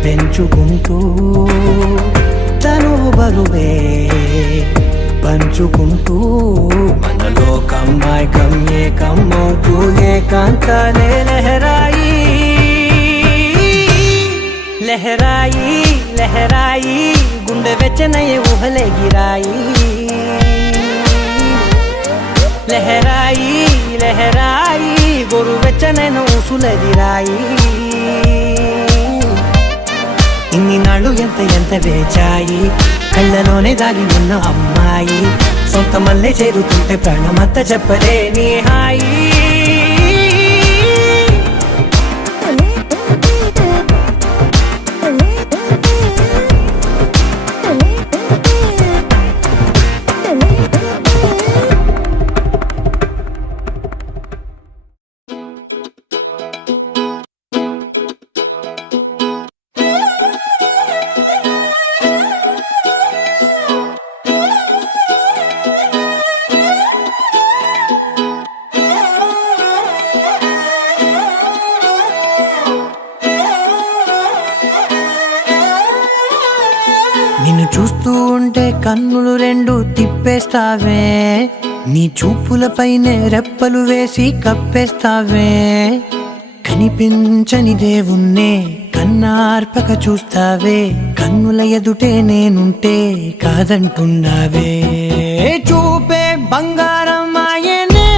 పెంచుకుంటూ తను బరువే పంచుకుంటూ మనలో కమ్మాయి కమ్మే కమ్మవుతూ ఏకాంతాలే లహరాయి లహరాయి లహరాయి గుండె వెచ్చనయ్యే ఊహలే గిరాయి లహరాయి లహరాయి గోరు వెచ్చనైన ఊసులదిరాయి ఇన్ని నాళ్ళు ఎంత వేచాయి కళ్ళలోనే దాగి ఉన్న అమ్మాయి సొంత మల్లె చేరుతుంటే ప్రాణమంతా చెప్పలేని హాయి నిన్ను చూస్తూ ఉంటే కన్నులు రెండు తిప్పేస్తావే నీ చూపులపైనే రెప్పలు వేసి కప్పేస్తావే కనిపించని దేవుణ్ణే కన్నార్పక చూస్తావే కన్నుల ఎదుటే నేనుంటే కాదంటున్నావే చూపే బంగారం ఆయనే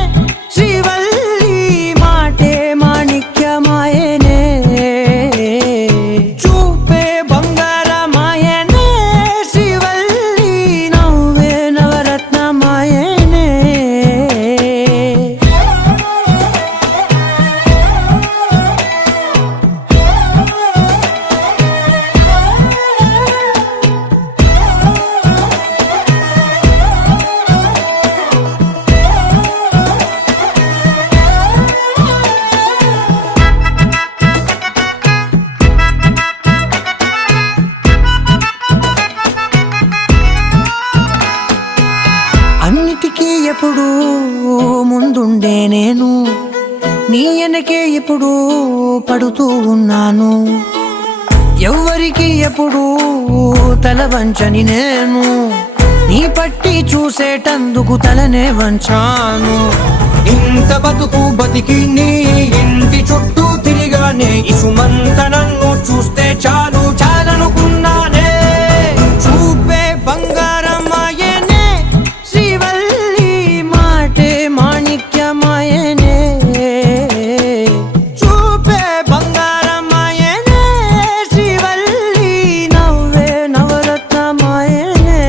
శ్రీవల్లి మాటే మాణిక్యమాయనే చూపే బంగారమాయనే శ్రీవల్లి నవ్వే నవరత్నమాయనే అన్నిటికీ ఎప్పుడు ముందుండే నేను నీ వెనకే ఎప్పుడు పడుతూ ఉన్నాను ఎవ్వరికి ఎప్పుడు తల వంచని నేను నీ పట్టి చూసేటందుకు తలనే వంచాను ఇంత బతుకు బతికి నీ ఇంటి చుట్టూ తిరిగానే ఇసుమంత నన్ను చూస్తే చాలు చాలనుకున్నానే చూపే బంగారమాయనే శ్రీవల్లి మాటే మాణిక్యమాయనే చూపే బంగారమాయనే శ్రీవల్లి నవ్వే నవరత్నమాయనే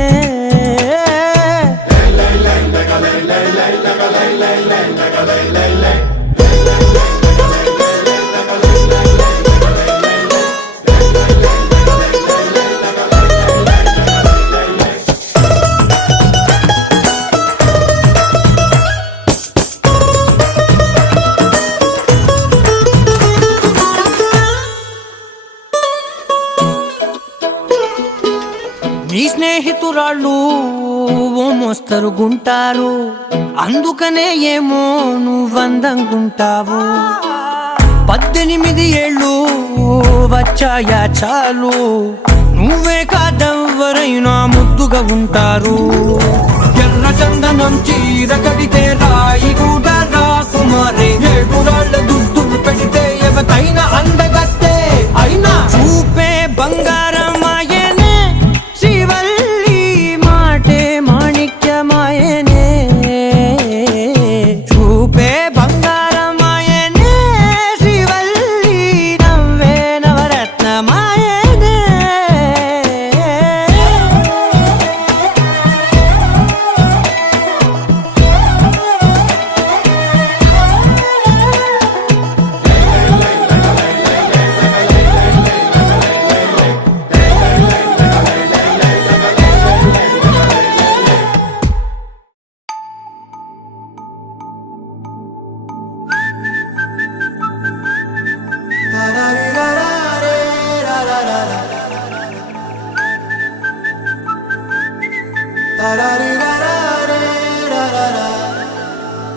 నీ స్నేహితురాళ్ళు ఓ మోస్తరు గుంటారు అందుకనే ఏమో నువ్వందంగుంటావు 18 ఏళ్ళు వచ్చాయా చాలు నువ్వే కాదెవ్వరైనా ముద్దుగా ఉంటారు ఎర్ర చందనం చీర కడితే రాయి కూడా రాకుమారే 7 రాళ్ళ దుద్దులు పెడితే ఎవతైనా అందగత్తే అయినా చూపే బంగారమాయనే శ్రీవల్లి మాటే మాణిక్యమాయనే చూపే బంగారమాయనే శ్రీవల్లి నవ్వే నవరత్నమాయనే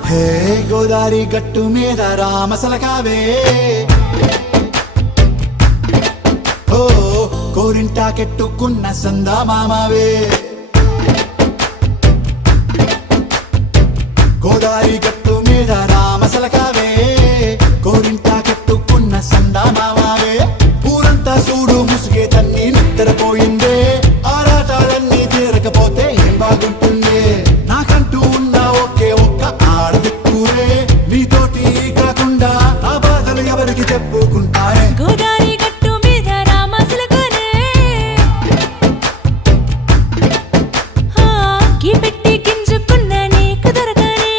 హే గోదారి గట్టు మీద రామసలకావే ఓ కోరింటాకెట్టుకున్న సందా మామావే గోదారి గట్టు మీద రామసలకావే కోరింటాకెట్టుకున్న సందా మామావే ఊరంతా చూడు ముసుగే తన్ని నిద్రపోయిందే ఆరాటాలన్నీ తీరకపోతే ఏం బాగుంటుందే నాకంటూ ఉన్న ఒకే ఒక్క ఆడదిక్కురే నీతోటి కాకుండా నా బాధలు ఎవరికి చెప్పుకుంటారే గోదారి గట్టు మీద రామసలకానే గీ పెట్టి గింజుకున్న నీకు దొరకనే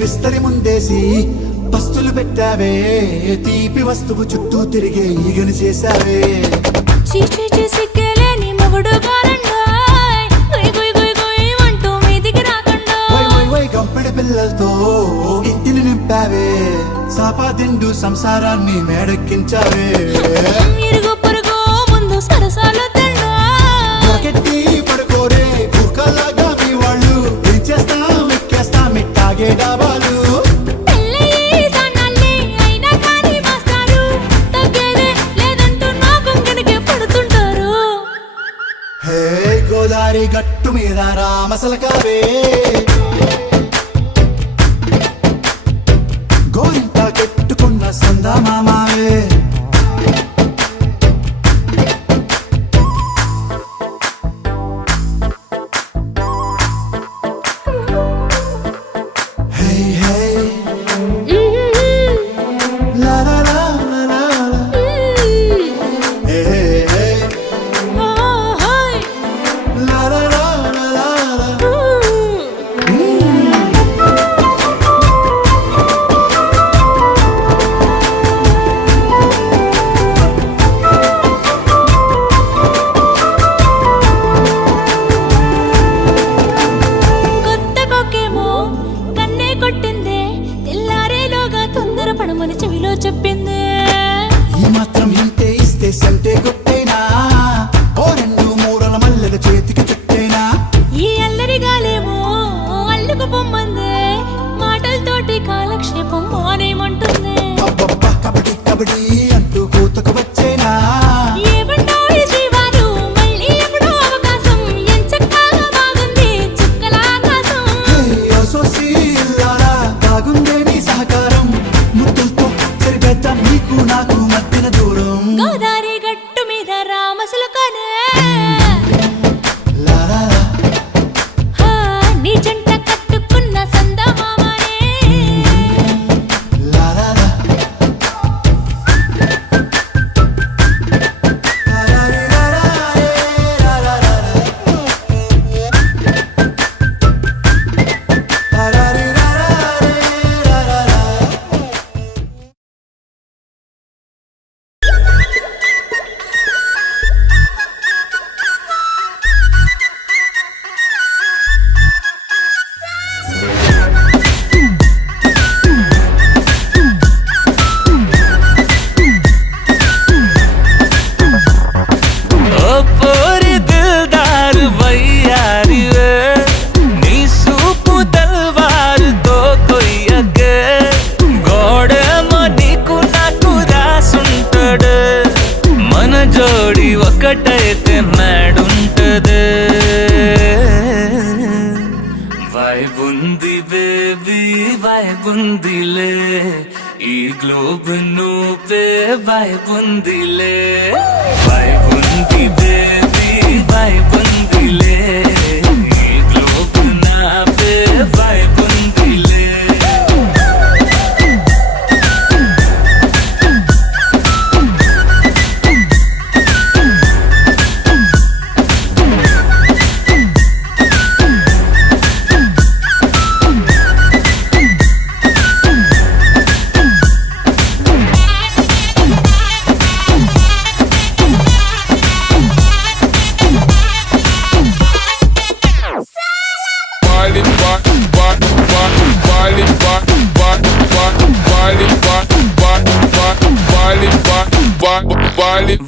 విస్తరి ముందేసి పస్తులు పెట్టావే తీపి వస్తువు చుట్టూ తిరిగే ఈగను చేశావే చీచీ చేసి కేలేని మొగుడు గారండాయ్ గుయ్ గుయ్ గుయ్ గుయ్ అంటూ మీదికి రాకండా వై వై వై గంపెడి పిల్లలతో ఇంటిని నింపావే సాపాదిండు సంసారాన్ని మేడెక్కించావే ఇరుగు పొరుగు ముందు సరసాలు తిండా పొరకెట్టి పడుకోరే కుక్కలాగా మీ వాళ్ళు ఏం చేస్తాం ఎక్కేస్తాం ఇట్టాగే డాబాలు పెళ్ళయి దానాల్ని అయినా కానీ మాస్తారు తగ్గేదే లేదంటూ నా కొంగడికే పడుతుంటారు హే గోదారి గట్టు మీద రామసలకావే గోరింట కెట్టుకున్న సందా మామావే హే హే లా లా లా లా లా లా. హే హే హే లా లా లా లా లా లా. కొత్త కొక్కేమో కన్నే కొట్టిందే తెల్లారేలోగా తొందర పడమని చెవిలో చెప్పిందే ఈ మాత్రం ఇంటే ఇస్తే సంటే కొట్టేనా ఓ రెండు మూరల మల్లెల చేతికి చుట్టేనా ఈ అల్లరి గాలేమో అల్లుకు పొమ్మందే మాటలతోటి కాలక్షేపం మానేమంటుంది అబ్బబ్బ కబడ్డీ కబడ్డీ అంటూ కూతకు వచ్చేనా ఏమంటాయి జీవాలు మళ్ళీ ఎప్పుడో అవకాశం ఎంచక్కా బాగుంది చుక్కల ఆకాశం సోసి ఇల్లారా బాగుందే నీ సహకారం ముద్దులతో సరిపెద్ద నీకు నాకు మధ్యన దూరం గోదారి గట్టు మీద రామసలకానే లా లా లా. నీ జంట కట్టుకున్న సందమామనే లా లా లా. లా లా రీ లా లా రే లా లా లా లా. లా లా రీ లా లా రే లా లా లా. ओ पोरी दिलदार वैयारी वे నీ సూపు తల్వారుతో కొయ్యకే గోడేమో నీకు నాకు రాసుంటాడు మన జోడి ఒకటైతే మేడుంటది వైబుంది బేబీ వైబుందిలే ఈ గ్లోబ్ నువ్వే వైబుందిలే వైబుంది బేబీ వైబుందిలే ఈ గ్లోబ్ నావే వైబుందిలే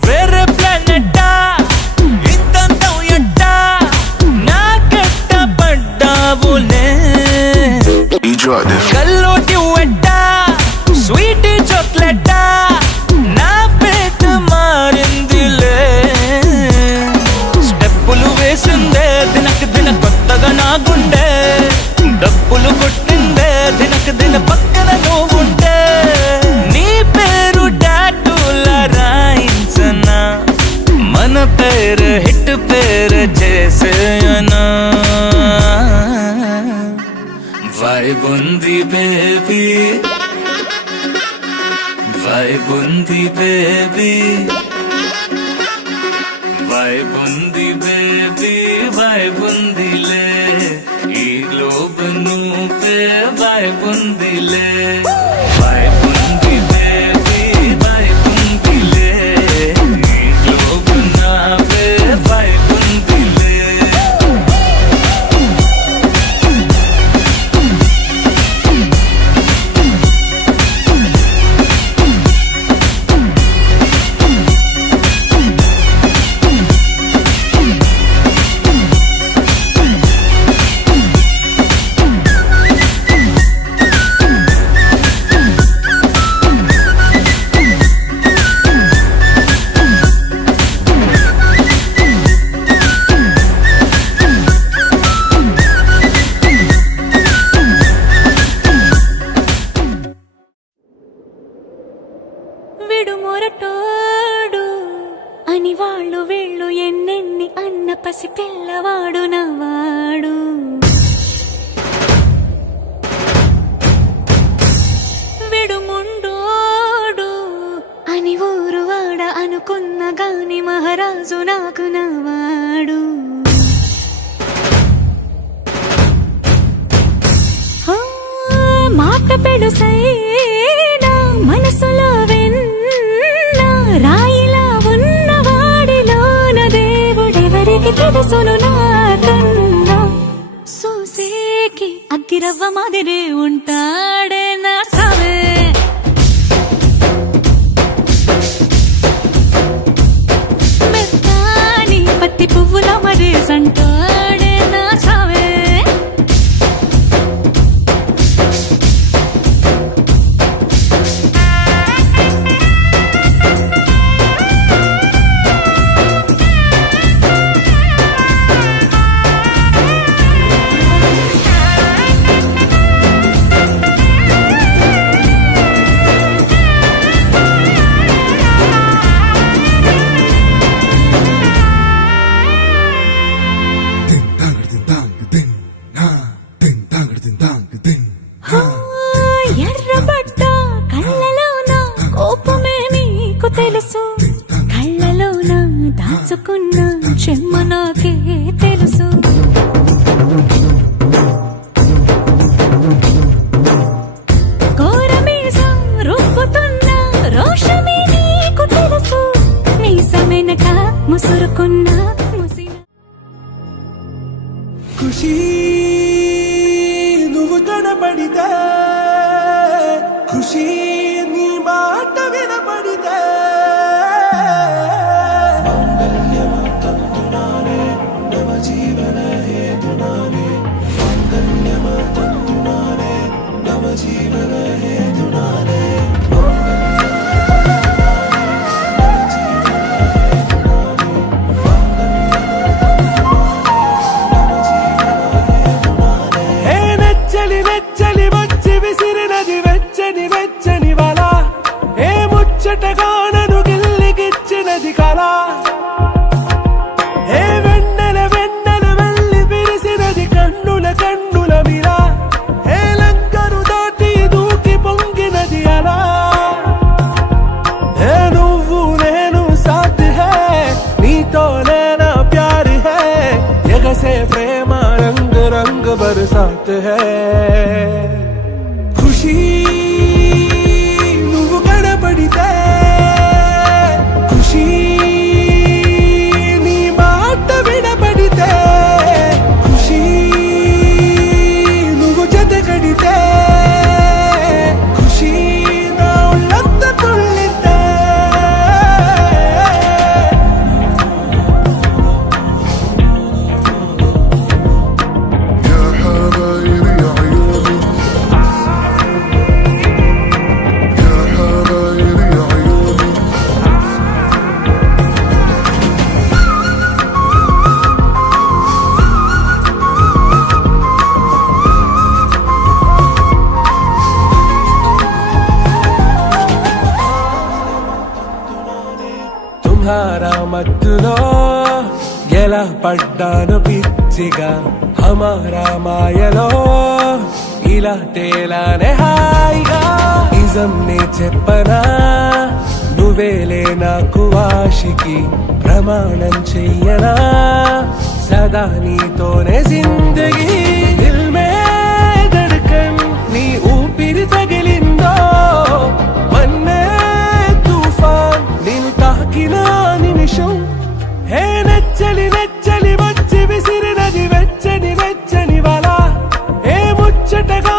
వేరే ప్లానెట్టా ఇంతంతం ఎట్టా నాకెట్ట పడ్డావులే కల్లోటి వెట్టా స్వీట్ చాక్లెట్టా నా పేట మారిందిలే స్టెప్పులు వేసిందే దినకు దిన కొత్తగా నా గుండె డబ్బులు కొట్టిందే దినకు దిన పక్కన నువ్వుంటే నీ పేరు టాటూలా రాయించనా మన పేరు హిట్ పేరు చేసేయనా వైబ్ ఉంది బేబీ వైబ్ ఉంది బేబీ వైబ్ ఉంది బేబీ వైబ్ ఉందిలే ఈ గ్లోబ్ నువ్వే వైబ్ ఉందిలే వైబ్ ఉంది బేబీ వైబ్ ఉందిలే ఈ గ్లోబ్ నావే వైబ్ ఉందిలే విడు మొరటోడు అని వాళ్ళు వీళ్ళు ఎన్నెన్ని అన్న పసి పిల్లవాడు నవ్వాడు విడు ముండోడు అని ఊరు వాడ అనుకున్న గాని మహారాజు నాకు నవ్వాడు మాట పెడుసైనా మనసులో వెన్న రాయిలా ఉన్నవాడిలోన దేవుడెవరికి తెలుసును నాకన్నా సూసేకి అగ్గిరవ్వ మాదిరే ఉంటాడే నా సవే మెత్తాని పత్తి పువ్వుల మరేసంటాడే నా సవే ఎర్రబడ్డ కళ్ళలోన కోపమే నీకు తెలుసు కళ్ళలోన దాచుకున్న చెమ్మ నాకే తెలుసు కోరమీసం రుబ్బుతున్న రోషమే నీకు తెలుసు మీసమెనక ముసురుకున్న ముసిన ఖుషీ నువ్వు కనబడితే ఖుషీ నీ మాట వినబడితే మంగళ్యమంతున్నానే నవ జీవన హేతునానే మంగళ్యమంతున్నానే నవ జీవన హేతునానే వెచ్చని వచ్చి విసిరినది వెచ్చని వెచ్చని వల ఏ ముచ్చటగానను గిల్లిగిచ్చినది కళ ఏ వెన్నెల వెన్నెల వెళ్ళి విరిసినది కన్నుల కన్నుల మిర ఏ లంకను దాటి దూకి పొంగినది అలా ఏ నువ్వు నేను సాథ్ హై నీతోనే నా ప్యార్ హై ఎగసే ప్రేమ రంగ్ రంగ్ బరసాత్ హై ఖుషీ నువ్వు కనబడితే ఖుషీ నీ మాట వినబడితే ఖుషీ నువ్వు జతగడితే ఖుషీ నా ఉళ్ళంత తుళ్ళితే బహారా మత్తులో ఎలా పడ్డాను పిచ్చిగా హమారా మాయలో ఇలా తేలానే హాయిగా నిజం నే చెప్పనా నువ్వేలే నాకు ఆశికి ప్రమాణం చెయ్యనా సదా నీతోనే జిందగీ దిల్ మే ధడ్కన్ నీ ఊపిరి తగిలిందో మన్నే తుఫాన్ నేను తాకిన నిమిషం హే నెచ్చలి నెచ్చలి వచ్చి విసిరినది వెచ్చని వెచ్చని వల ఏ ముచ్చటగా